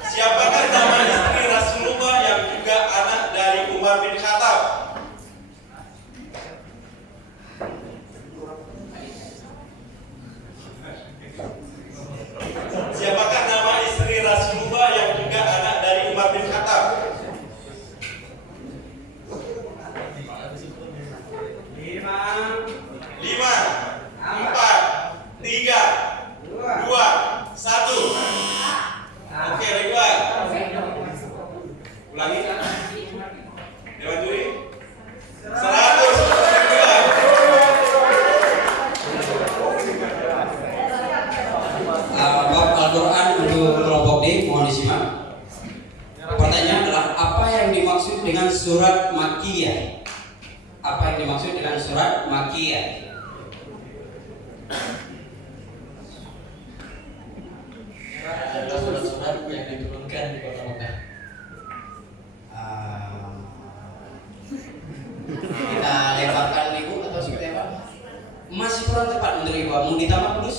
siapakah nama istri Rasulullah yang juga anak dari Umar bin Khattab? Siapakah nama istri Rasulullah yang juga anak dari Umar bin Khattab? Ulangi. Dewan juri 100. Bab Al-Quran untuk kelompok D, mohon disimak. Pertanyaan adalah apa yang dimaksud dengan surat Makkiyah? Apa yang dimaksud dengan surat Makkiyah? Adalah surat-surat yang diturunkan di kota Mekah. Kita lemparkan ibu atau seperti apa? Masih kurang tepat menurut ibu. Mau ditambah terus?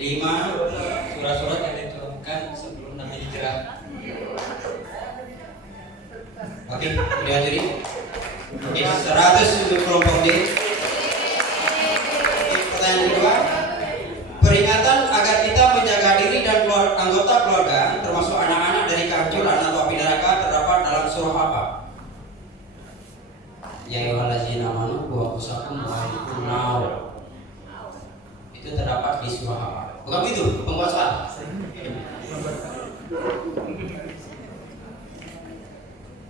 Lima Surat-surat yang diturunkan sebelum Nabi hijrah. Oke, udah jadi. Oke, 100 untuk kelompok D. Pertanyaan kedua, peringatan agar kita menjaga diri dan anggota keluarga, termasuk anak-anak dari kehancuran atau api neraka terdapat dalam surah apa? Ya ayyuhallazina amanu qu anfusakum wa ahlikum nar. Itu terdapat di surah apa? Bukan itu, penguasaan.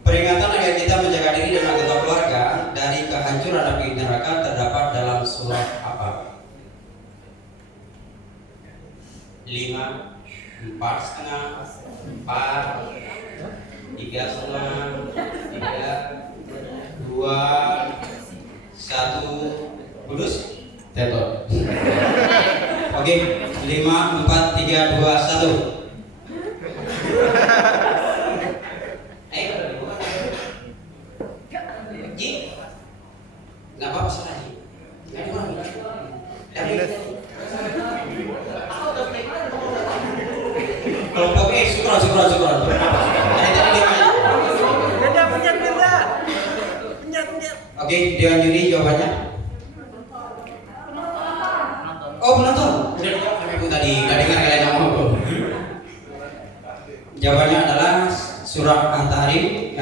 Peringatan agar kita menjaga diri dan anggota keluarga dari kehancuran api neraka terdapat dalam surah apa? 5, 4,5, 4, 3,5, 3, 2, 1, putus? Tetot. Oke, 5, 4, 3, 2, 1. Nggak apa-apa sih lagi. Kelompok E, syukuran. Oke, Dewan juri jawabannya. Oh, penonton. Ibu tadi nggak dengar kalian ngomong. Jawabannya adalah surah At-Tahrim.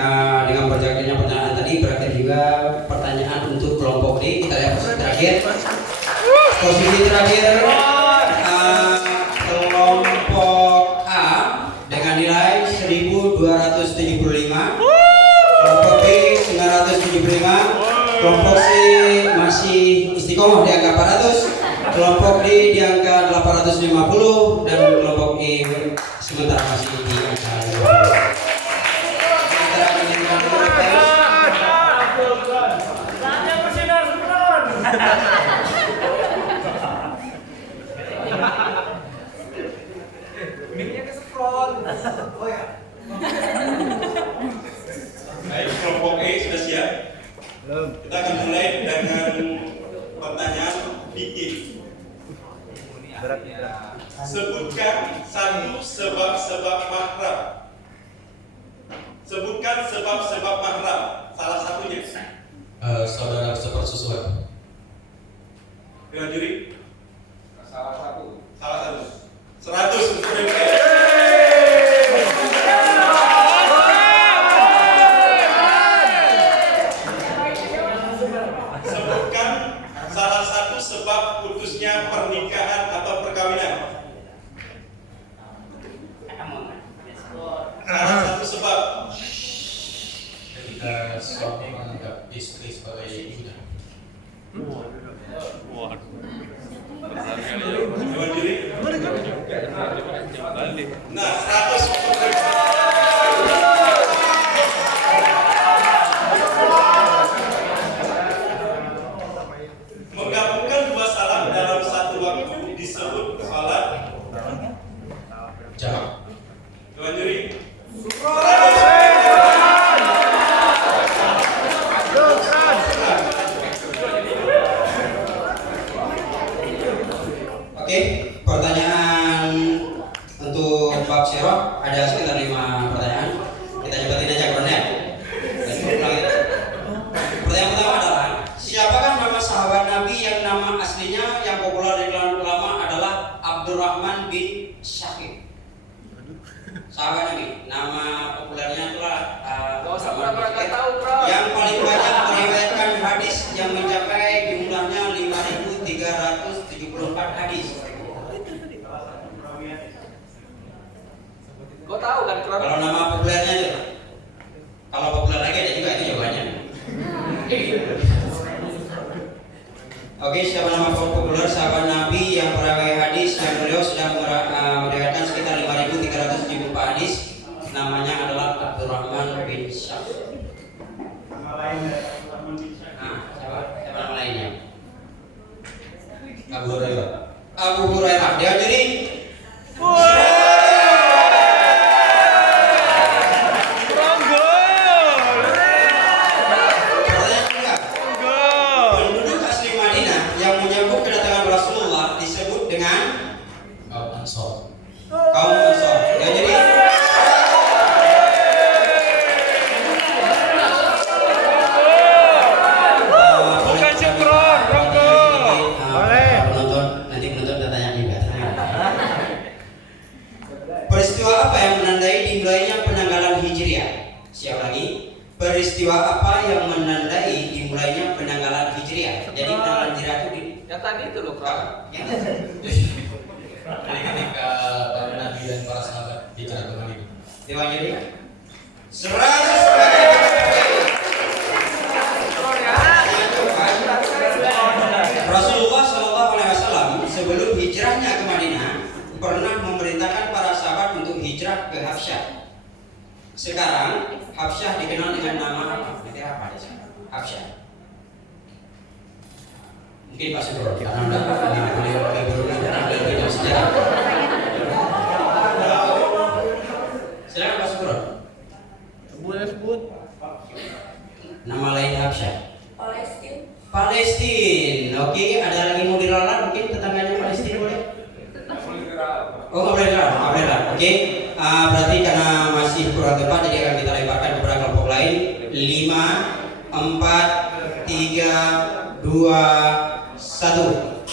Dengan berjalannya pertanyaan tadi berakhir juga pertanyaan untuk kelompok D. Kita lihat posisi terakhir. Posisi terakhir kelompok A dengan nilai 1275, kelompok B 975, kelompok C masih istiqomah di angka 400, kelompok D di angka 850, dan kelompok E sementara masih di angka 200. Baik, kelompok E sudah siap? Belum. Kita akan mulai dengan pertanyaan fikih. Sebutkan satu sebab-sebab mahram. Sebutkan sebab-sebab mahram. Salah satunya. Saudara sepersusuan. Dewan juri. Salah satu. 100 untuk DPR. Sebutkan salah satu sebab putusnya pernikahan atau perkawinan. Salah satu sebab. Ketika suami menganggap istri sebagai ibunya. Dewan juri. Nah, 100 untuk DPR. Menggabungkan dua salam dalam satu waktu disebut salat Jamak. Dewan juri. Oke, pertanyaan untuk bab sirah ada sekitar 5 pertanyaan. Kita cobain aja kerennya. Pertanyaan pertama adalah siapakah nama sahabat Nabi yang nama aslinya yang populer di kalangan ulama adalah Abdurrahman bin Syakib? Sahabat Nabi, nama populernya itulah yang paling banyak meriwayatkan hadis yang mencapai jumlahnya 5.300 Kalau nama populernya tuh. Kalau populer lagi ada juga itu jawabannya. Oke, siapa nama populer sahabat Nabi yang perawi hadis yang beliau sudah meriwayatkan sekitar 5.374 hadis. Namanya adalah Abdurrahman bin Syaf. Siapa nama lainnya? Abu Hurairah. Abu Hurairah. Dia jadi penduduk asli Madinah yang menyambut kedatangan Rasulullah disebut dengan kaum Ansor. Kaum Ansor. Dia jadi Bukan syukron, Ronggo. Boleh. Penonton tanya juga. Peristiwa apa yang menandai dimulainya penanggalan Hijriah? Siapa lagi? Peristiwa apa yang menandai dimulainya penanggalan Hijriah? Jadi penanggalan Hijriah itu di Yang tadi itu loh, Kak. yang Jadi ketika para nabi dan para sahabat hijrah ke Madinah. Dewa jadi 100 Rasulullah SAW sebelum hijrahnya ke Madinah pernah memerintahkan para sahabat untuk hijrah ke Habsyah. Sekarang Habsyah dikenal dengan nama apa? Negara apa di sana? Habsyah. Mungkin Pak Sugro karena beliau tidak sejarah. Silakan Pak Sugro. Sebut. Nama lain Habsyah. Palestina. Oke, ada lagi mau diralat mungkin tetangganya Palestina boleh? Oh, nggak boleh diralat. Oke, berarti karena masih kurang tepat jadi akan kita lemparkan kepada kelompok lain. 5, 4, 3, 2, 1.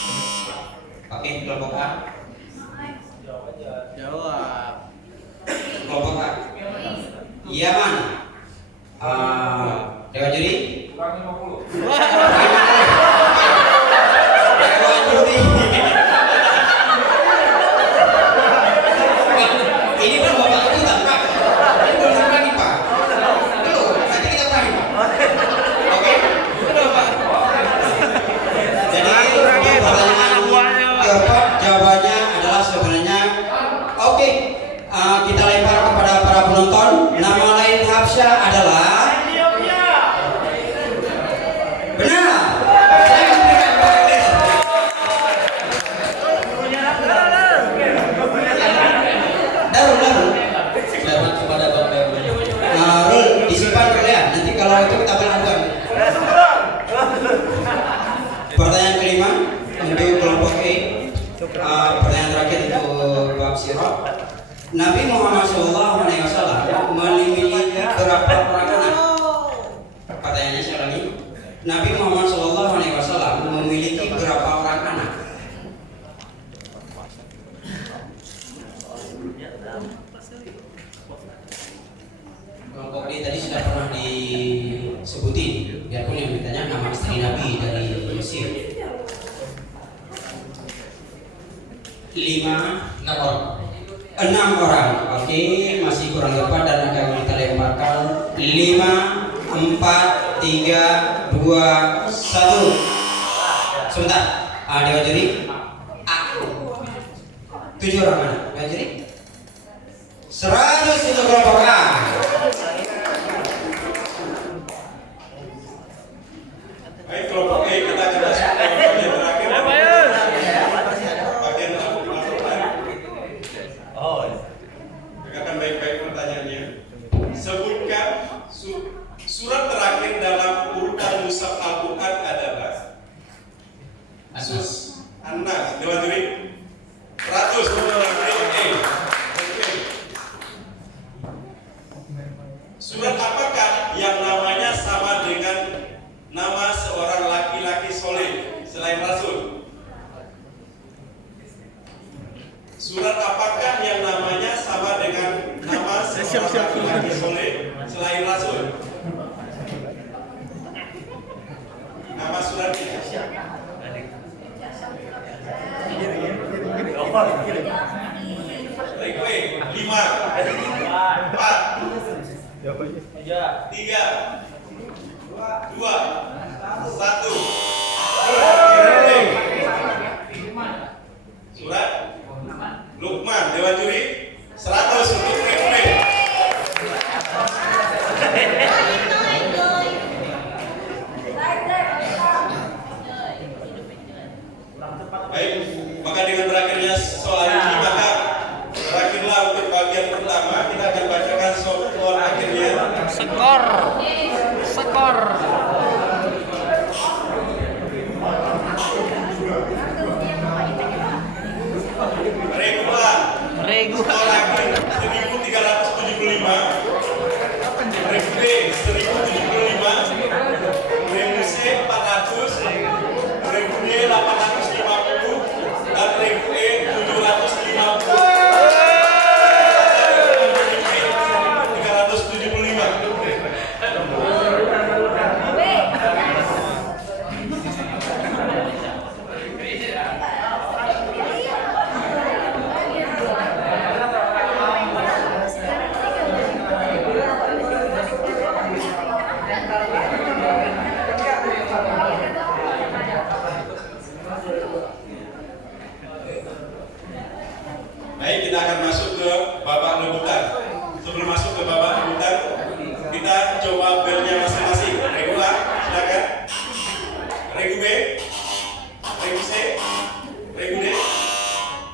Oke, kelompok A. Jawab. Kelompok A. Yaman. Dewa juri. Kurang 50. Dewa juri. Ini belum Bapak ikutan, Pak. Ini belum lagi, Pak. Belum, nanti kita terakhir, Pak. Oke? Belum, Pak. Jadi, pertanyaan keempat jawabannya adalah sebenarnya oke. Kita lempar kepada para penonton. Nama lain Habsyah adalah benar. Saya memberikan kepada Darul. Selamat kepada Bang Darul. Rul disimpan dulu ya. Nanti kalau itu kita berlakukan. Pertanyaan kelima untuk kelompok E. Pertanyaan terakhir untuk Bang Sirot. Nabi Muhammad SAW memiliki berapa orang anak? Pertanyaannya sekali lagi. Nabi Muhammad SAW memiliki berapa orang anak? Kelompok D tadi sudah pernah disebutin, biarpun yang ditanya nama istri Nabi dari Mesir. 6 orang. Oke, masih kurang tepat dan akan kita lemparkan. 5, 4, 3, 2, 1. Sebentar. Dewa juri. 7 orang mana? Dewa juri. 100 untuk kelompok A. Baik, kelompok E kita akan masuk ke bagian terakhir. Bagian dengarkan baik-baik pertanyaannya. Sebutkan surat terakhir dalam urutan mushaf Al-Quran adalah An-Nas. Dewa juri 100 untuk kelompok E. Oke. Surat apakah yang namanya sama dengan nama seorang laki-laki soleh selain Rasul? Surat apakah yang namanya sama dengan nama seorang laki-laki soleh selain Rasul? Nama suratnya? Baik, 5, 4, 3, 2, 1. Surat Luqman, Dewan Juri 100 untuk Revbe. Baik, maka dengan berakhirnya soal ini, maka berakhirlah untuk bagian pertama. Kita akan bacakan soal akhirnya. Skor. Skor akhir 1375, Revbe 1075, Remus 400, Revbe 850, dan Revbe 750. 375. Baik, kita akan masuk ke babak rebutan. Sebelum masuk ke babak rebutan, kita coba belnya masing-masing. Regula, silakan. Regu B, Regu C, Regu D,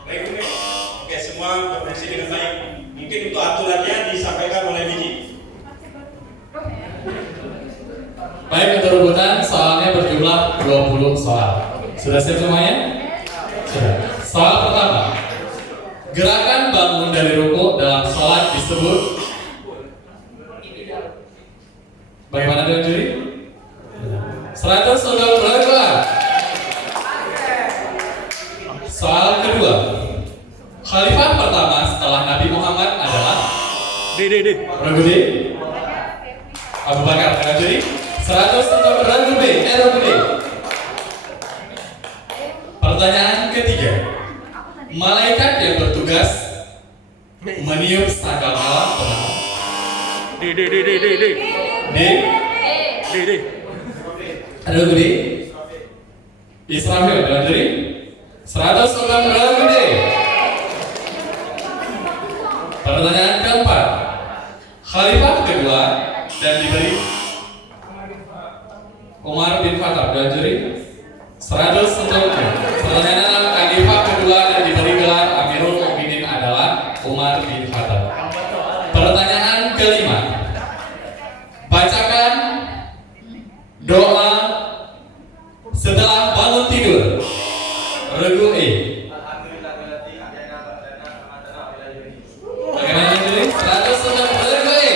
Regu B. Oke, semua berfungsi dengan baik. Mungkin untuk aturannya disampaikan oleh Biji. Baik, untuk rebutan soalnya berjumlah 20 soal. Sudah siap semuanya? Sudah. Soal pertama. Gerakan bangun dari ruku dalam sholat disebut bagaimana dengan juri? 100 untuk Regula. Soal kedua. Khalifah pertama setelah Nabi Muhammad adalah Regu D, Abu Bakar. Dengan juri 100 untuk Regu B. Regu D. Pertanyaan ketiga. Malaikat yang bertugas meniup sangkakala pemenang. D. Regu D. Israfil. Dengan juri 100 untuk Regu D. Pertanyaan keempat. Khalifah kedua dan diberi Umar bin Khattab. Dengan juri 100 untuk pertanyaan Khalifah kedua dan diberi gelar Amirul Mukminin adalah Umar bin Khattab. Pertanyaan kelima. Bacakan doa setelah bangun tidur. Regu E. Bagaimana jadi? 100 untuk Regu E.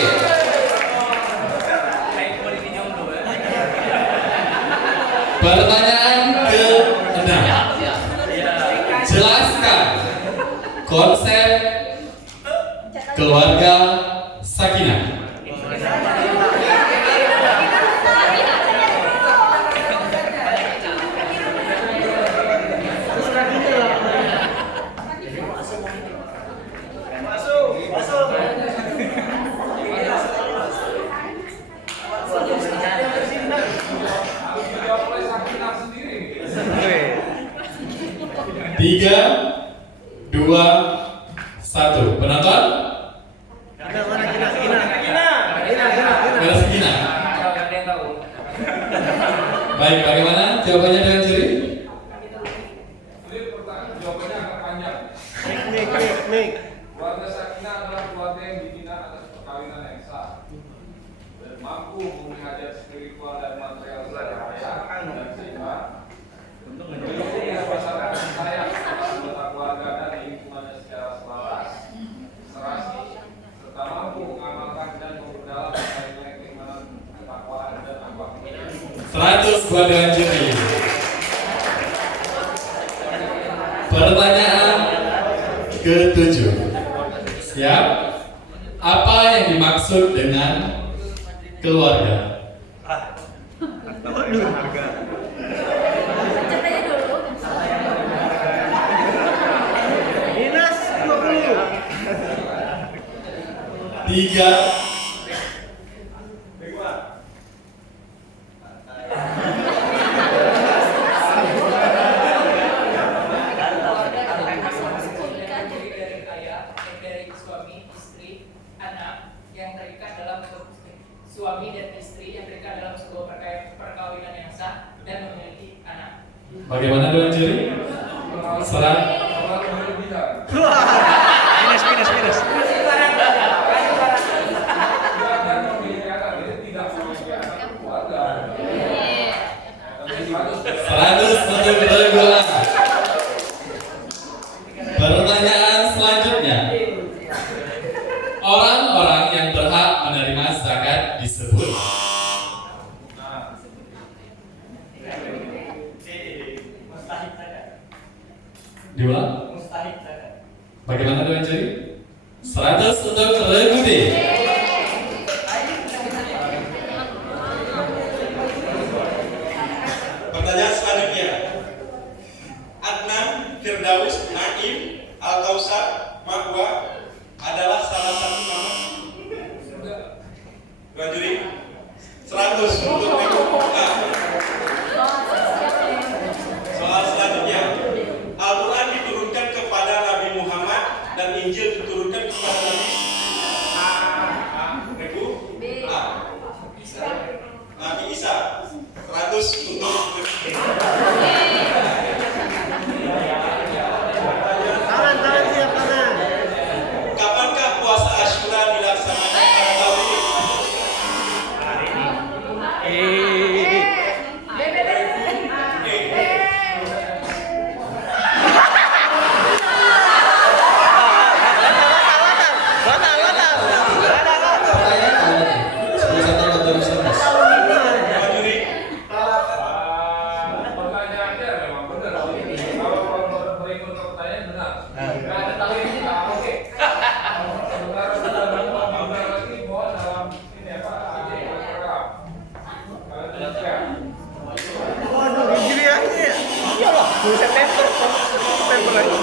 Pertanyaan ke-6. Jelaskan konsep keluarga sakinah. Tiga, 2, 1. Penonton? Ada Sakina. Baik, bagaimana jawabannya dengan juri? Jawabannya agak panjang. Keluarga sakinah adalah keluarga yang dibina atas perkawinan yang sah dan mampu memenuhi hajat spiritual dan material sehari-hari dan seimbang. Berdasarkan kasih sayang kepada anggota keluarga dan lingkungannya secara selaras, serasi, serta mampu mengamalkan dan memperdalam baik-baik keimanan, ketakwaan dan akhlak. 100 buat dengan juri. Pertanyaan ke-7. Siap? Apa yang dimaksud dengan keluarga? Tiga, Serat. Minus. Dan memiliki anak, jadi tidak memiliki anak keluarga. 100 untuk kedua. Pertanyaan selanjutnya. Orang-orang yang berhak menerima zakat disebut. Diulang. Bagaimana dengan jari? 100 untuk Regudi. Pertanyaan selanjutnya. Adnan, Firdaus, Naim, Al-Kausar, Mahwa adalah salah satu nama. Dua juri. 100 untuk Eko. Soal selanjutnya. Al-Quran diturunkan kepada Nabi Muhammad dan Injil diturunkan kepada Nabi Eko. Nabi Isa. 100 untuk Kapankah puasa Asyura dilaksanakan pada tahun ini? Pertanyaannya memang benar. Kalau berikut pertanyaan benar. Nggak ada tahu ini nggak oke. Sementara benar lagi mohon dalam ini apa? Program. Waduh, gini aja ya. Iya loh, buset temper lagi.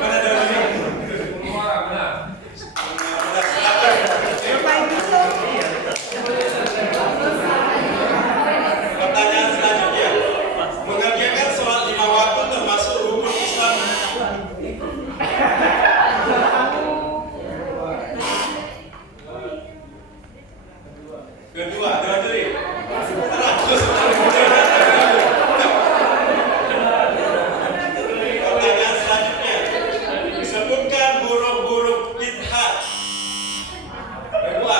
Mana dalam ini? Semua orang benar. Pertanyaan selanjutnya. Mengerjakan sholat 5 waktu termasuk rukun Islam. Kedua, dengan juri. 100. Pertanyaan selanjutnya. Sebutkan huruf-huruf idhar. Kedua.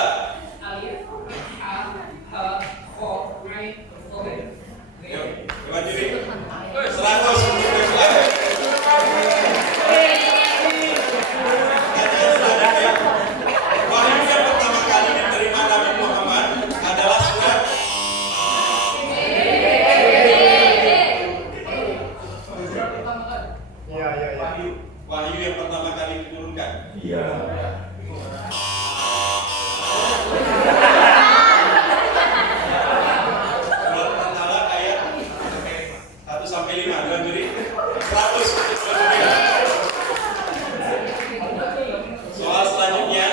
Dengan juri. 100 untuk kedua. Pertanyaan selanjutnya. Wahyu yang pertama kali diterima Nabi Muhammad adalah surat Wahyu yang pertama kali diturunkan. Surat Al-Alaq ayat 1 sampai 5. Dengan juri 100 untuk kedua. Soal selanjutnya,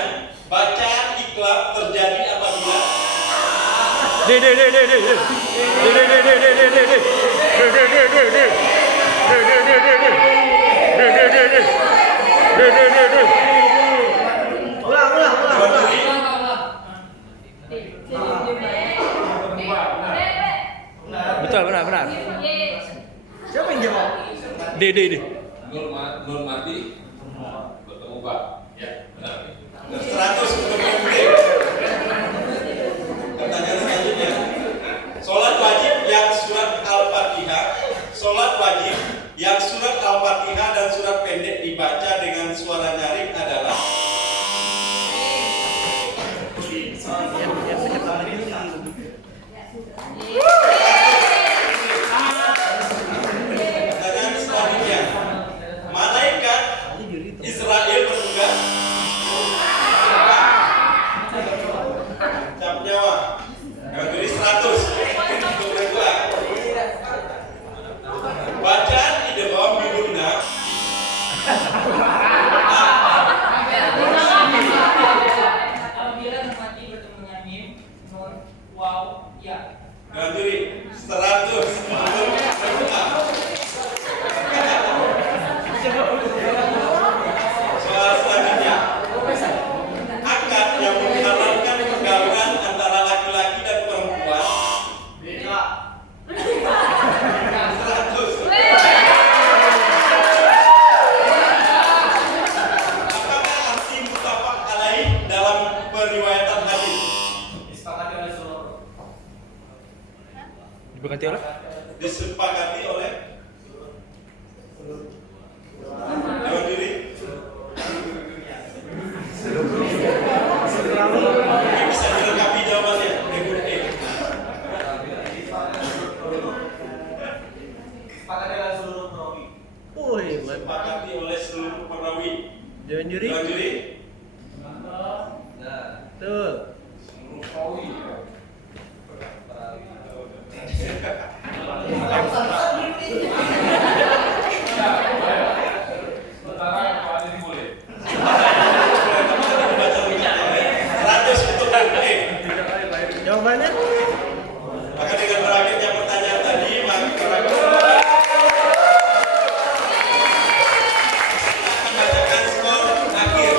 bacaan iqlab terjadi apabila Dengan juri. Betul, benar. Siapa yang jawab? D. Nur Mati bertemu Pak. Ya, benar. 100 untuk kedua. Pertanyaan selanjutnya. Sholat wajib yang surat Al-Fatihah. Sholat wajib yang surat Al-Fatihah dan surat pendek dibaca dengan suara nyaring adalah Pertanyaan selanjutnya. Malaikat Israel bertugas Cap nyawa. Yang tulis 100 untuk kedua. Bacaan idgham di guna. Apabila mati bertemu dengan mim, nun, waw, ya. Dengan diri 100 untuk kedua. Soal selanjutnya. Akad yang menghalalkan pergaulan antara laki-laki dan perempuan Diberkati oleh? Disepakati oleh Dewan Juri. Bisa dilengkapi jawabannya. Berikut E. Disepakati oleh seluruh perawi. Dewan juri? Dewan Juri. Tuh. Sementara Pak Adi boleh. 100 untuk E. Jawabannya? Maka dengan berakhirnya pertanyaan tadi, maka bacakan skor akhir.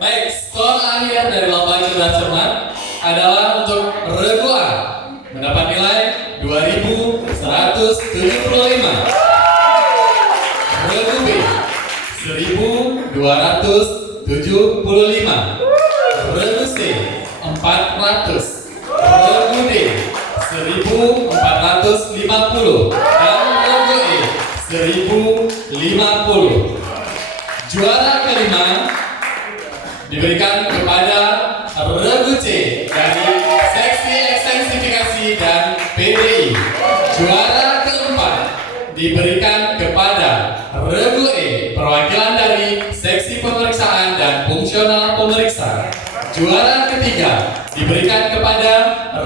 Baik, skor akhir dari lomba cerdas cermat adalah untuk Regu A mendapat nilai 2175. Regu B 1275. Regu C 400. Regu D 1450 dan Regu E 1050. Juara kelima diberikan kepada Regu C dari seksi ekstensifikasi dan PDI. Juara keempat diberikan kepada Regu E, perwakilan dari seksi pemeriksaan dan fungsional pemeriksa. Juara ketiga diberikan kepada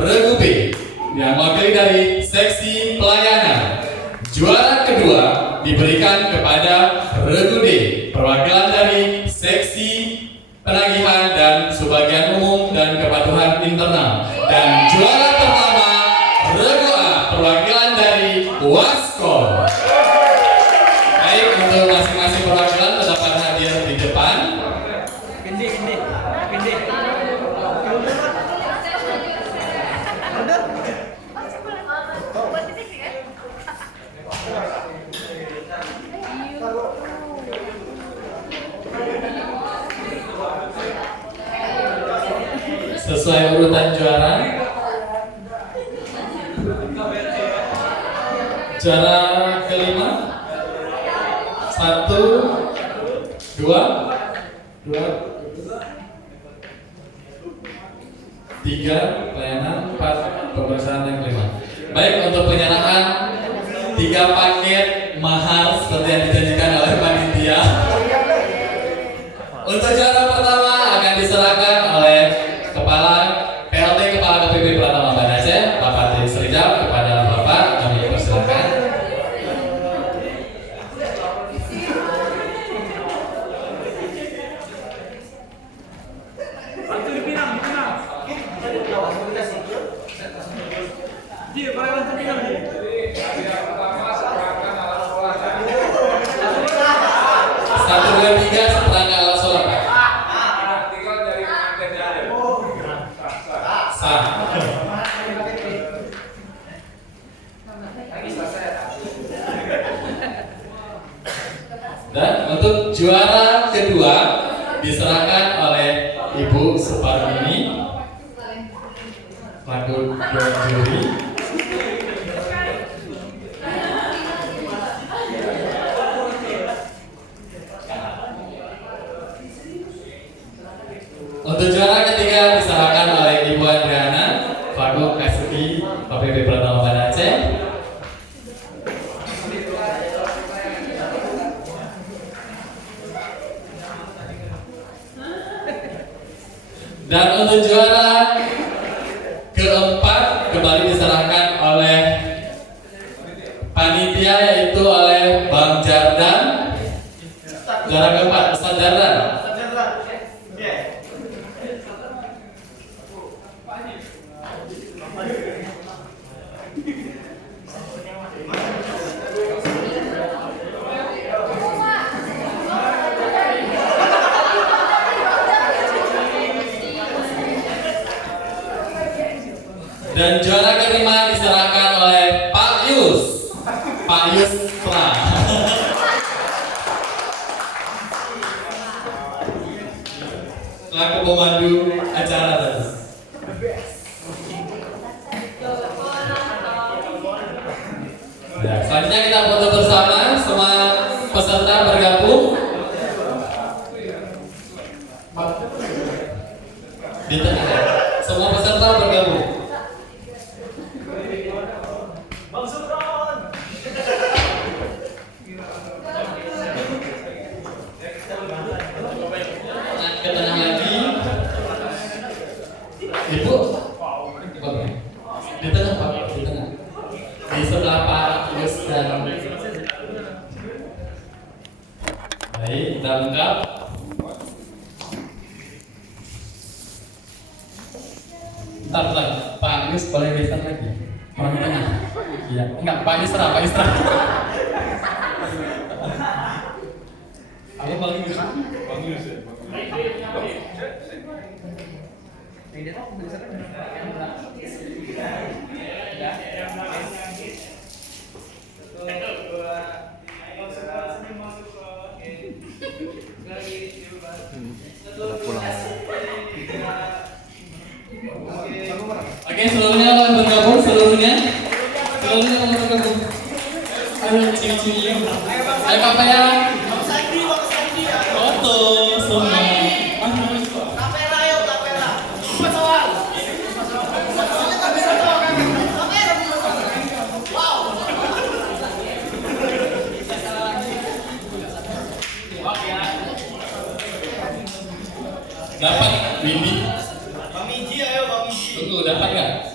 Regu B yang mewakili dari seksi pelayanan. Juara kedua diberikan kepada Regu D, perwakilan dari seksi penagihan dan subbagian umum dan kepatuhan internal. Dan juara pertama Regu A, perwakilan dari Waskol. Baik, untuk masing-masing perwakilan terdapat hadir di depan. Pindi. Sesuai urutan juara. Juara kelima 1, 2, 3 pelayanan, 4 pemeriksaan yang kelima. Baik, untuk penyerahan 3 paket mahar seperti yang dijanjikan oleh panitia. Untuk juara pertama akan diserahkan oleh PLT Kepala KPP Pratama Banda Aceh, Bapak Tri Srijab. Kepada Bapak kami persilakan. Satu, dua, tiga, seperangkat alat sholat, Pak. Sah. Dan untuk juara kedua diserahkan oleh Ibu Suparmini selaku Dewan Juri. Untuk juara ketiga diserahkan oleh Ibu Adriana selaku Kasih KPP Pratama Banda Aceh. Dan untuk juara keempat kembali diserahkan oleh panitia, yaitu oleh Bang Jardan. Juara keempat Ustaz Jardan. selaku pemandu acara tadi. Ya, selanjutnya kita foto bersama, semua peserta bergabung. Di tengah, semua peserta bergabung. Ke tengah lagi. Ibu, di tengah Pak, di tengah. Di sebelah Pak Gus dan baik, lengkap. Bentar lagi, Pak Agus boleh geser lagi. Orang tengah. Iya, enggak Pak Isra, Pak Isra. Aku paling Gus. Bagus ya. Udah pulang. Oke, seluruhnya akan bergabung, seluruhnya akan bergabung. Ayo cium-cium. Ayo Papa ya. Foto semua. Dapat Windy. Tunggu, dapat nggak?